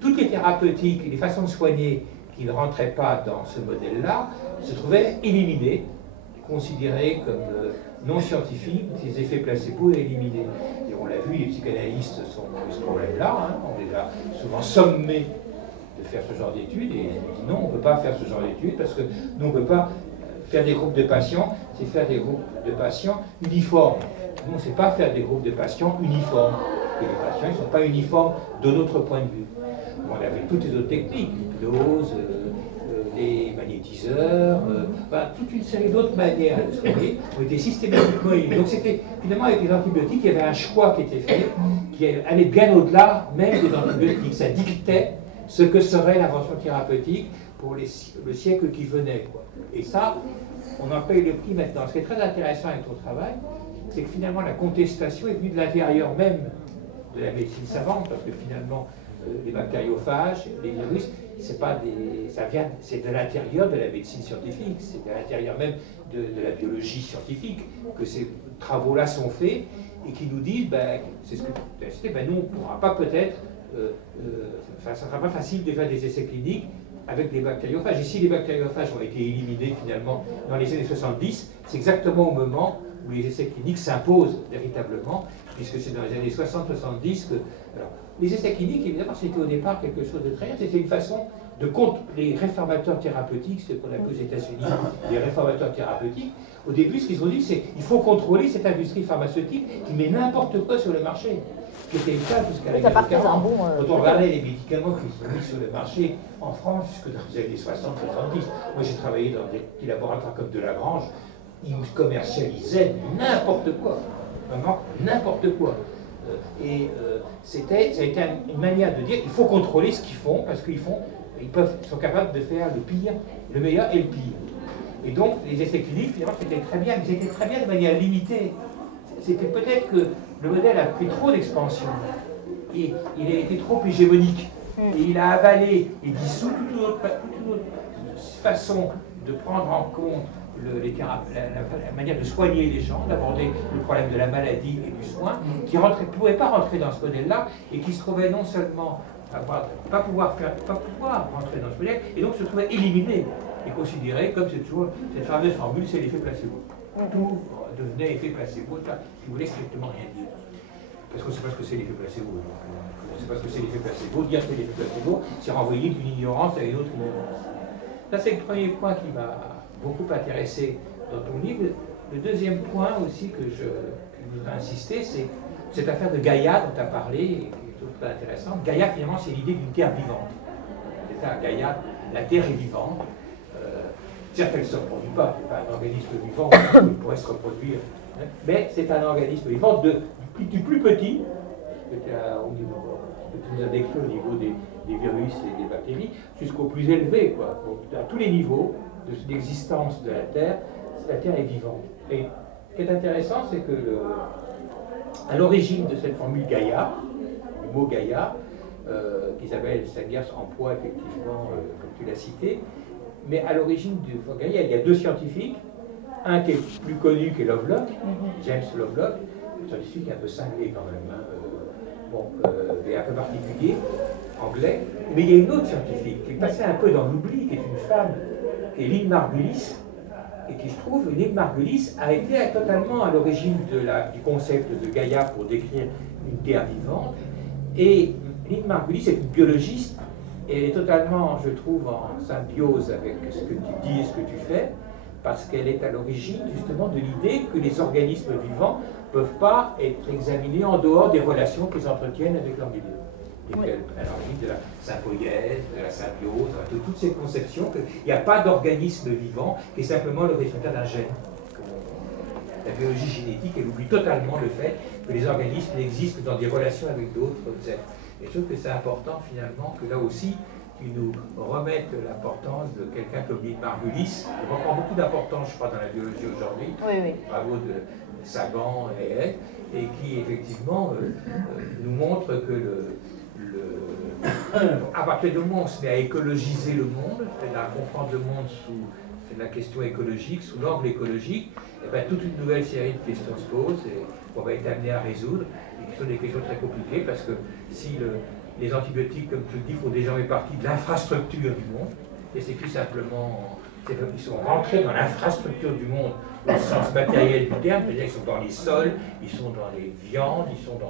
Toutes les thérapeutiques, les façons de soigner qui ne rentraient pas dans ce modèle-là se trouvaient éliminées, considérées comme non scientifiques, ces effets placebo éliminés. Et on l'a vu, les psychanalystes sont dans ce problème-là, on les a souvent sommés de faire ce genre d'études, et ils disent non, on ne peut pas faire ce genre d'études, parce que nous, on ne peut pas faire des groupes de patients, c'est faire des groupes de patients uniformes. Nous, on ne sait pas faire des groupes de patients uniformes. Et les patients, ils ne sont pas uniformes de notre point de vue. On avait toutes les autres techniques, l'hypnose, les magnétiseurs, toute une série d'autres manières de soigner ont été systématiquement éliminés. Donc c'était finalement avec les antibiotiques, il y avait un choix qui était fait, qui allait bien au-delà même des antibiotiques. Ça dictait ce que serait l'invention thérapeutique pour le siècle qui venait, quoi. Et ça, on en paye le prix maintenant. Ce qui est très intéressant avec ton travail, c'est que finalement la contestation est venue de l'intérieur même de la médecine savante, parce que finalement, les bactériophages, les virus, c'est de l'intérieur de la médecine scientifique, c'est de l'intérieur même de la biologie scientifique que ces travaux-là sont faits et qui nous disent, ben, c'est ce que tu as cité, ben, nous on ne pourra pas peut-être, ça ne sera pas facile de faire des essais cliniques avec les bactériophages. Et si les bactériophages ont été éliminés finalement dans les années 70, c'est exactement au moment où les essais cliniques s'imposent véritablement, puisque c'est dans les années 60-70 que... Alors, les essais cliniques, évidemment, c'était au départ quelque chose de très bien, c'était une façon de contre les réformateurs thérapeutiques, ce qu'on appelle aux États-Unis les réformateurs thérapeutiques. Au début, ce qu'ils ont dit, c'est qu'il faut contrôler cette industrie pharmaceutique qui met n'importe quoi sur le marché. Ce qui était le cas jusqu'à la guerre de 40. Quand on regardait les médicaments qui sont mis sur le marché en France jusque dans les années 60-70, moi j'ai travaillé dans des petits laboratoires comme de Lagrange, ils commercialisaient n'importe quoi, vraiment n'importe quoi. Ça a été une manière de dire qu'il faut contrôler ce qu'ils font, parce qu'ils sont capables de faire le pire, le meilleur et le pire. Et donc les essais cliniques, finalement, c'était très bien, mais c'était très bien de manière limitée. C'était peut-être que le modèle a pris trop d'expansion, et il a été trop hégémonique, et il a avalé et dissous toute une autre façon de prendre en compte la manière de soigner les gens, d'aborder le problème de la maladie et du soin, qui ne pouvait pas rentrer dans ce modèle-là, et qui se trouvait non seulement pas pouvoir rentrer dans ce modèle, et donc se trouvait éliminé et considéré comme c'est toujours cette fameuse formule, c'est l'effet placebo. Tout devenait effet placebo, qui voulait strictement rien dire. Parce qu'on ne sait pas ce que c'est l'effet placebo. On ne sait pas ce que c'est l'effet placebo. Dire que c'est l'effet placebo, c'est renvoyer d'une ignorance à une autre ignorance. Ça, c'est le premier point qui m'a beaucoup intéressé dans ton livre. Le deuxième point aussi que je voudrais insister, c'est cette affaire de Gaïa dont tu as parlé, et qui est très intéressante. Gaïa, finalement, c'est l'idée d'une terre vivante. C'est ça, Gaïa, la terre est vivante. Certes, elle ne se reproduit pas, c'est pas un organisme vivant qui pourrait se reproduire, hein, mais c'est un organisme vivant du plus petit, que tu nous as décrit au niveau des virus et des bactéries, jusqu'au plus élevé, quoi. Donc, à tous les niveaux d'existence de la Terre est vivante. Et ce qui est intéressant, c'est que à l'origine de cette formule Gaïa, du mot Gaïa, qu'Isabelle Stengers emploie effectivement, comme tu l'as cité, mais à l'origine du mot Gaïa, il y a deux scientifiques, un qui est plus connu qui est Lovelock, James Lovelock, un scientifique un peu cinglé quand même, hein, et un peu particulier, anglais, mais il y a une autre scientifique qui est passée un peu dans l'oubli, qui est une femme, qui est Lynn Margulis, et qui, je trouve, Lynn Margulis a été totalement à l'origine du concept de Gaïa pour décrire une terre vivante. Et Lynn Margulis est une biologiste, et elle est totalement, je trouve, en symbiose avec ce que tu dis et ce que tu fais, parce qu'elle est à l'origine justement de l'idée que les organismes vivants ne peuvent pas être examinés en dehors des relations qu'ils entretiennent avec leur milieu. Et oui. À l'origine de la sympoïèse, de la symbiose, de toutes ces conceptions qu'il n'y a pas d'organisme vivant qui est simplement le résultat d'un gène. La biologie génétique, elle oublie totalement le fait que les organismes existent dans des relations avec d'autres êtres. Et je trouve que c'est important finalement que là aussi, tu nous remettes l'importance de quelqu'un comme Lynn Margulis, qui reprend beaucoup d'importance, je crois, dans la biologie aujourd'hui, bravo de Sagan et qui effectivement nous montre que à partir du moment où on se met à écologiser le monde, c'est-à-dire à comprendre le monde sous la question écologique, sous l'angle écologique, et bien, toute une nouvelle série de questions se posent et qu'on va être amené à résoudre, et qui sont des questions très compliquées, parce que si les antibiotiques, comme tu le dis, font désormais partie de l'infrastructure du monde, et c'est plus simplement, ils sont rentrés dans l'infrastructure du monde au sens matériel du terme, c'est-à-dire qu'ils sont dans les sols, ils sont dans les viandes, ils sont dans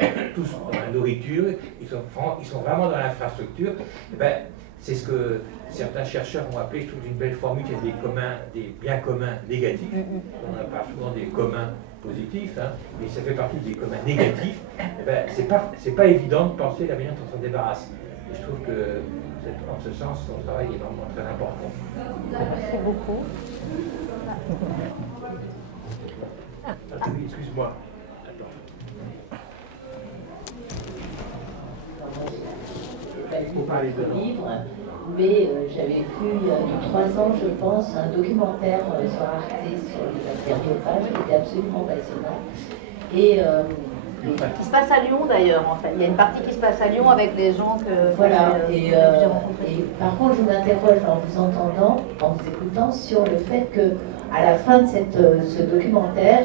la nourriture, ils sont vraiment dans l'infrastructure. C'est ce que certains chercheurs ont appelé, je trouve une belle formule, qui est des biens communs négatifs. On parle souvent des communs positifs, hein, mais ça fait partie des communs négatifs. C'est pas évident de penser la manière dont on s'en débarrasse. Et je trouve que, en ce sens, son travail est vraiment très important. Merci beaucoup. Excuse-moi. Attends. Vous parlez de livre, mais j'avais vu il y a 3 ans, je pense, un documentaire sur Arte sur les bactériophages qui était absolument passionnant. Et qui se passe à Lyon d'ailleurs, en fait. Il y a une partie qui se passe à Lyon avec les gens que voilà. j'ai rencontrés. Et par contre, je m'interroge en vous entendant, en vous écoutant, sur le fait que à la fin de ce documentaire,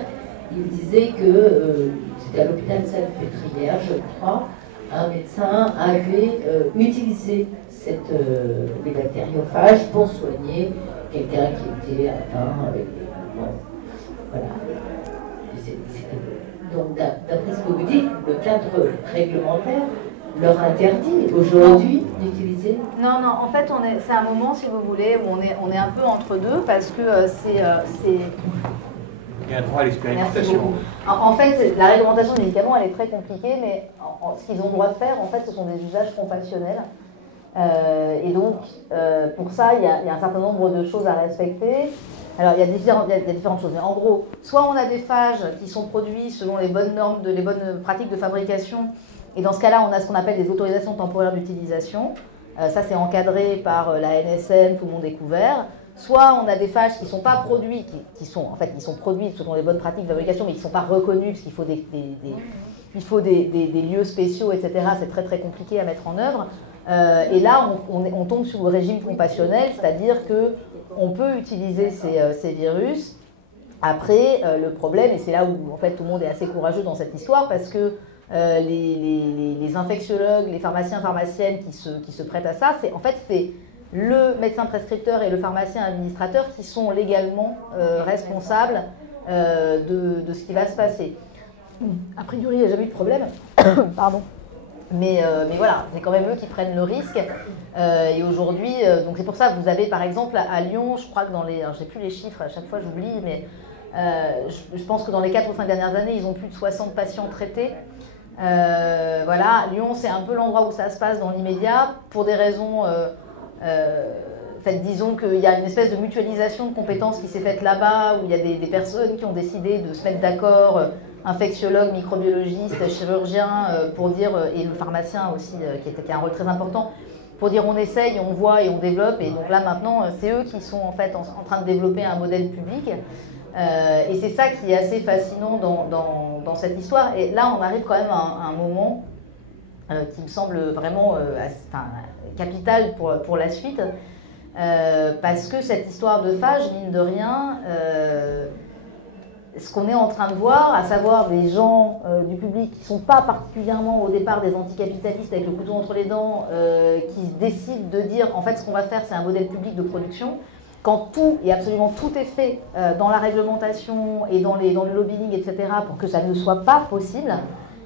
il disait que c'était à l'hôpital Salpêtrière, je crois, un médecin avait utilisé les bactériophages pour soigner quelqu'un qui était atteint avec bon, voilà. Donc, d'après ce que vous dites, le cadre réglementaire leur interdit aujourd'hui d'utiliser. Non, en fait, c'est un moment, si vous voulez, où on est un peu entre deux parce que c'est. Il y a un droit à l'expérimentation. En fait, la réglementation des médicaments, elle est très compliquée, mais ce qu'ils ont le droit de faire, en fait, ce sont des usages compassionnels. Et donc, pour ça, il y a un certain nombre de choses à respecter. Alors, il y a différentes choses. Mais en gros, soit on a des phages qui sont produits selon les bonnes normes, les bonnes pratiques de fabrication. Et dans ce cas-là, on a ce qu'on appelle des autorisations temporaires d'utilisation. Ça, c'est encadré par la NSM, tout le monde est couvert. Soit on a des phages qui ne sont pas produits, qui sont produits selon les bonnes pratiques de fabrication, mais qui ne sont pas reconnus, parce qu'il faut des lieux spéciaux, etc. C'est très très compliqué à mettre en œuvre. Et là, on tombe sur le régime compassionnel, c'est-à-dire qu'on peut utiliser ces virus. Après, le problème, et c'est là où en fait, tout le monde est assez courageux dans cette histoire, parce que les infectiologues, les pharmaciens, pharmaciennes qui se prêtent à ça, c'est le médecin prescripteur et le pharmacien administrateur qui sont légalement responsables de ce qui va se passer. A priori, il n'y a jamais eu de problème. Pardon. Mais voilà, c'est quand même eux qui prennent le risque. Et aujourd'hui, donc c'est pour ça que vous avez par exemple à Lyon, je crois que je n'ai plus les chiffres, à chaque fois j'oublie, mais je pense que dans les 4 ou 5 dernières années, ils ont plus de 60 patients traités. Voilà, Lyon, c'est un peu l'endroit où ça se passe dans l'immédiat, pour des raisons... disons qu'il y a une espèce de mutualisation de compétences qui s'est faite là-bas, où il y a des personnes qui ont décidé de se mettre d'accord, infectiologues, microbiologistes, chirurgiens, pour dire, et le pharmacien aussi, qui a un rôle très important, pour dire on essaye, on voit et on développe. Et donc là maintenant, c'est eux qui sont en fait en train de développer un modèle public. Et c'est ça qui est assez fascinant dans cette histoire. Et là, on arrive quand même à un moment qui me semble vraiment capital pour la suite, parce que cette histoire de phage, mine de rien, ce qu'on est en train de voir, à savoir des gens du public qui ne sont pas particulièrement au départ des anticapitalistes avec le couteau entre les dents, qui décident de dire en fait ce qu'on va faire c'est un modèle public de production, quand tout et absolument tout est fait dans la réglementation et dans le lobbying, etc., pour que ça ne soit pas possible.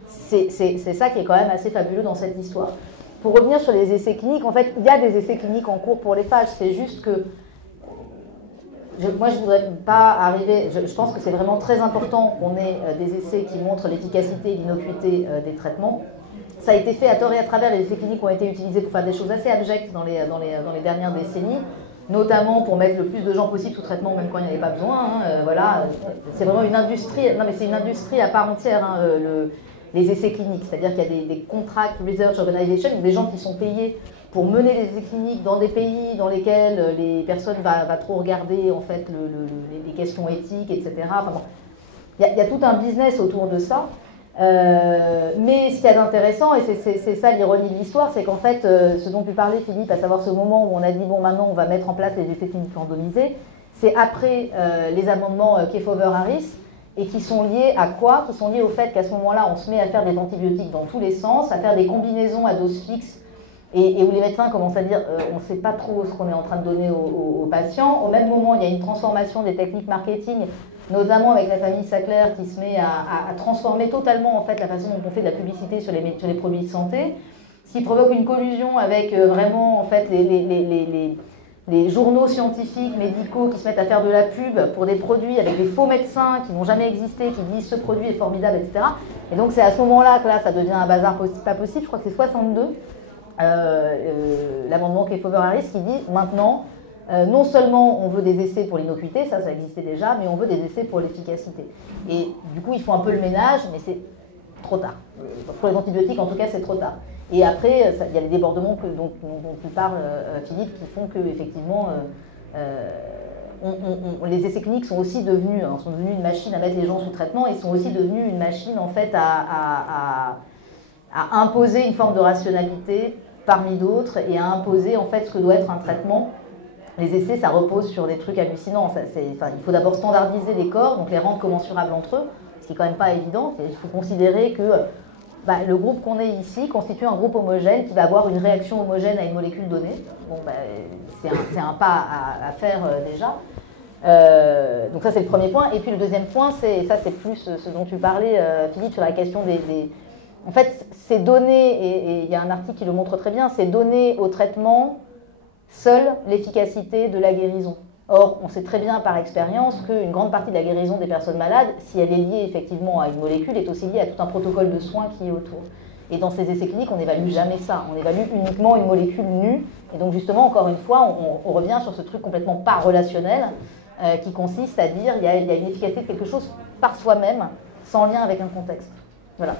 C'est ça qui est quand même assez fabuleux dans cette histoire. Pour revenir sur les essais cliniques, en fait, il y a des essais cliniques en cours pour les phages. C'est juste que moi, je ne voudrais pas arriver... Je pense que c'est vraiment très important qu'on ait des essais qui montrent l'efficacité et l'innocuité des traitements. Ça a été fait à tort et à travers. Les essais cliniques ont été utilisés pour faire des choses assez abjectes dans les dernières décennies, notamment pour mettre le plus de gens possible sous traitement, même quand il n'y en avait pas besoin. Voilà, c'est vraiment une industrie. Non, mais c'est une industrie à part entière. Les essais cliniques, c'est-à-dire qu'il y a des contract research organizations, des gens qui sont payés pour mener les essais cliniques dans des pays dans lesquels les personnes vont trop regarder en fait les questions éthiques, etc. Enfin bon, il y a tout un business autour de ça. Mais ce qu'il y a d'intéressant, et c'est ça l'ironie de l'histoire, c'est qu'en fait, ce dont tu parlais Philippe, à savoir ce moment où on a dit bon maintenant on va mettre en place les essais cliniques randomisés, c'est après les amendements Kefauver-Harris, et qui sont liés à quoi? Qui sont liés au fait qu'à ce moment-là, on se met à faire des antibiotiques dans tous les sens, à faire des combinaisons à dose fixe, et où les médecins commencent à dire on ne sait pas trop ce qu'on est en train de donner aux patients. Au même moment, il y a une transformation des techniques marketing, notamment avec la famille Sackler qui se met à transformer totalement en fait, la façon dont on fait de la publicité sur les produits de santé, ce qui provoque une collusion avec vraiment en fait, les journaux scientifiques, médicaux qui se mettent à faire de la pub pour des produits avec des faux médecins qui n'ont jamais existé, qui disent ce produit est formidable, etc. Et donc c'est à ce moment-là que là, ça devient un bazar pas possible. Je crois que c'est 62, l'amendement Kefauver-Harris qui dit maintenant, non seulement on veut des essais pour l'innocuité, ça existait déjà, mais on veut des essais pour l'efficacité. Et du coup, ils font un peu le ménage, mais c'est trop tard. Pour les antibiotiques, en tout cas, c'est trop tard. Et après, il y a les débordements dont tu parles, Philippe, qui font que effectivement, les essais cliniques sont aussi devenus une machine à mettre les gens sous traitement et sont aussi devenus une machine en fait à imposer une forme de rationalité parmi d'autres et à imposer en fait ce que doit être un traitement. Les essais, ça repose sur des trucs hallucinants. Il faut d'abord standardiser les corps, donc les rendre commensurables entre eux, ce qui n'est quand même pas évident. Il faut considérer que le groupe qu'on est ici constitue un groupe homogène qui va avoir une réaction homogène à une molécule donnée. Bon, c'est un pas à faire déjà. Donc ça, c'est le premier point. Et puis le deuxième point, et ça c'est plus ce dont tu parlais, Philippe, sur la question En fait, ces données, et il y a un article qui le montre très bien, c'est donner au traitement seule l'efficacité de la guérison. Or, on sait très bien par expérience qu'une grande partie de la guérison des personnes malades, si elle est liée effectivement à une molécule, est aussi liée à tout un protocole de soins qui est autour. Et dans ces essais cliniques, on n'évalue jamais ça. On évalue uniquement une molécule nue. Et donc justement, encore une fois, on revient sur ce truc complètement pas relationnel qui consiste à dire qu'il y a une efficacité de quelque chose par soi-même, sans lien avec un contexte. Voilà.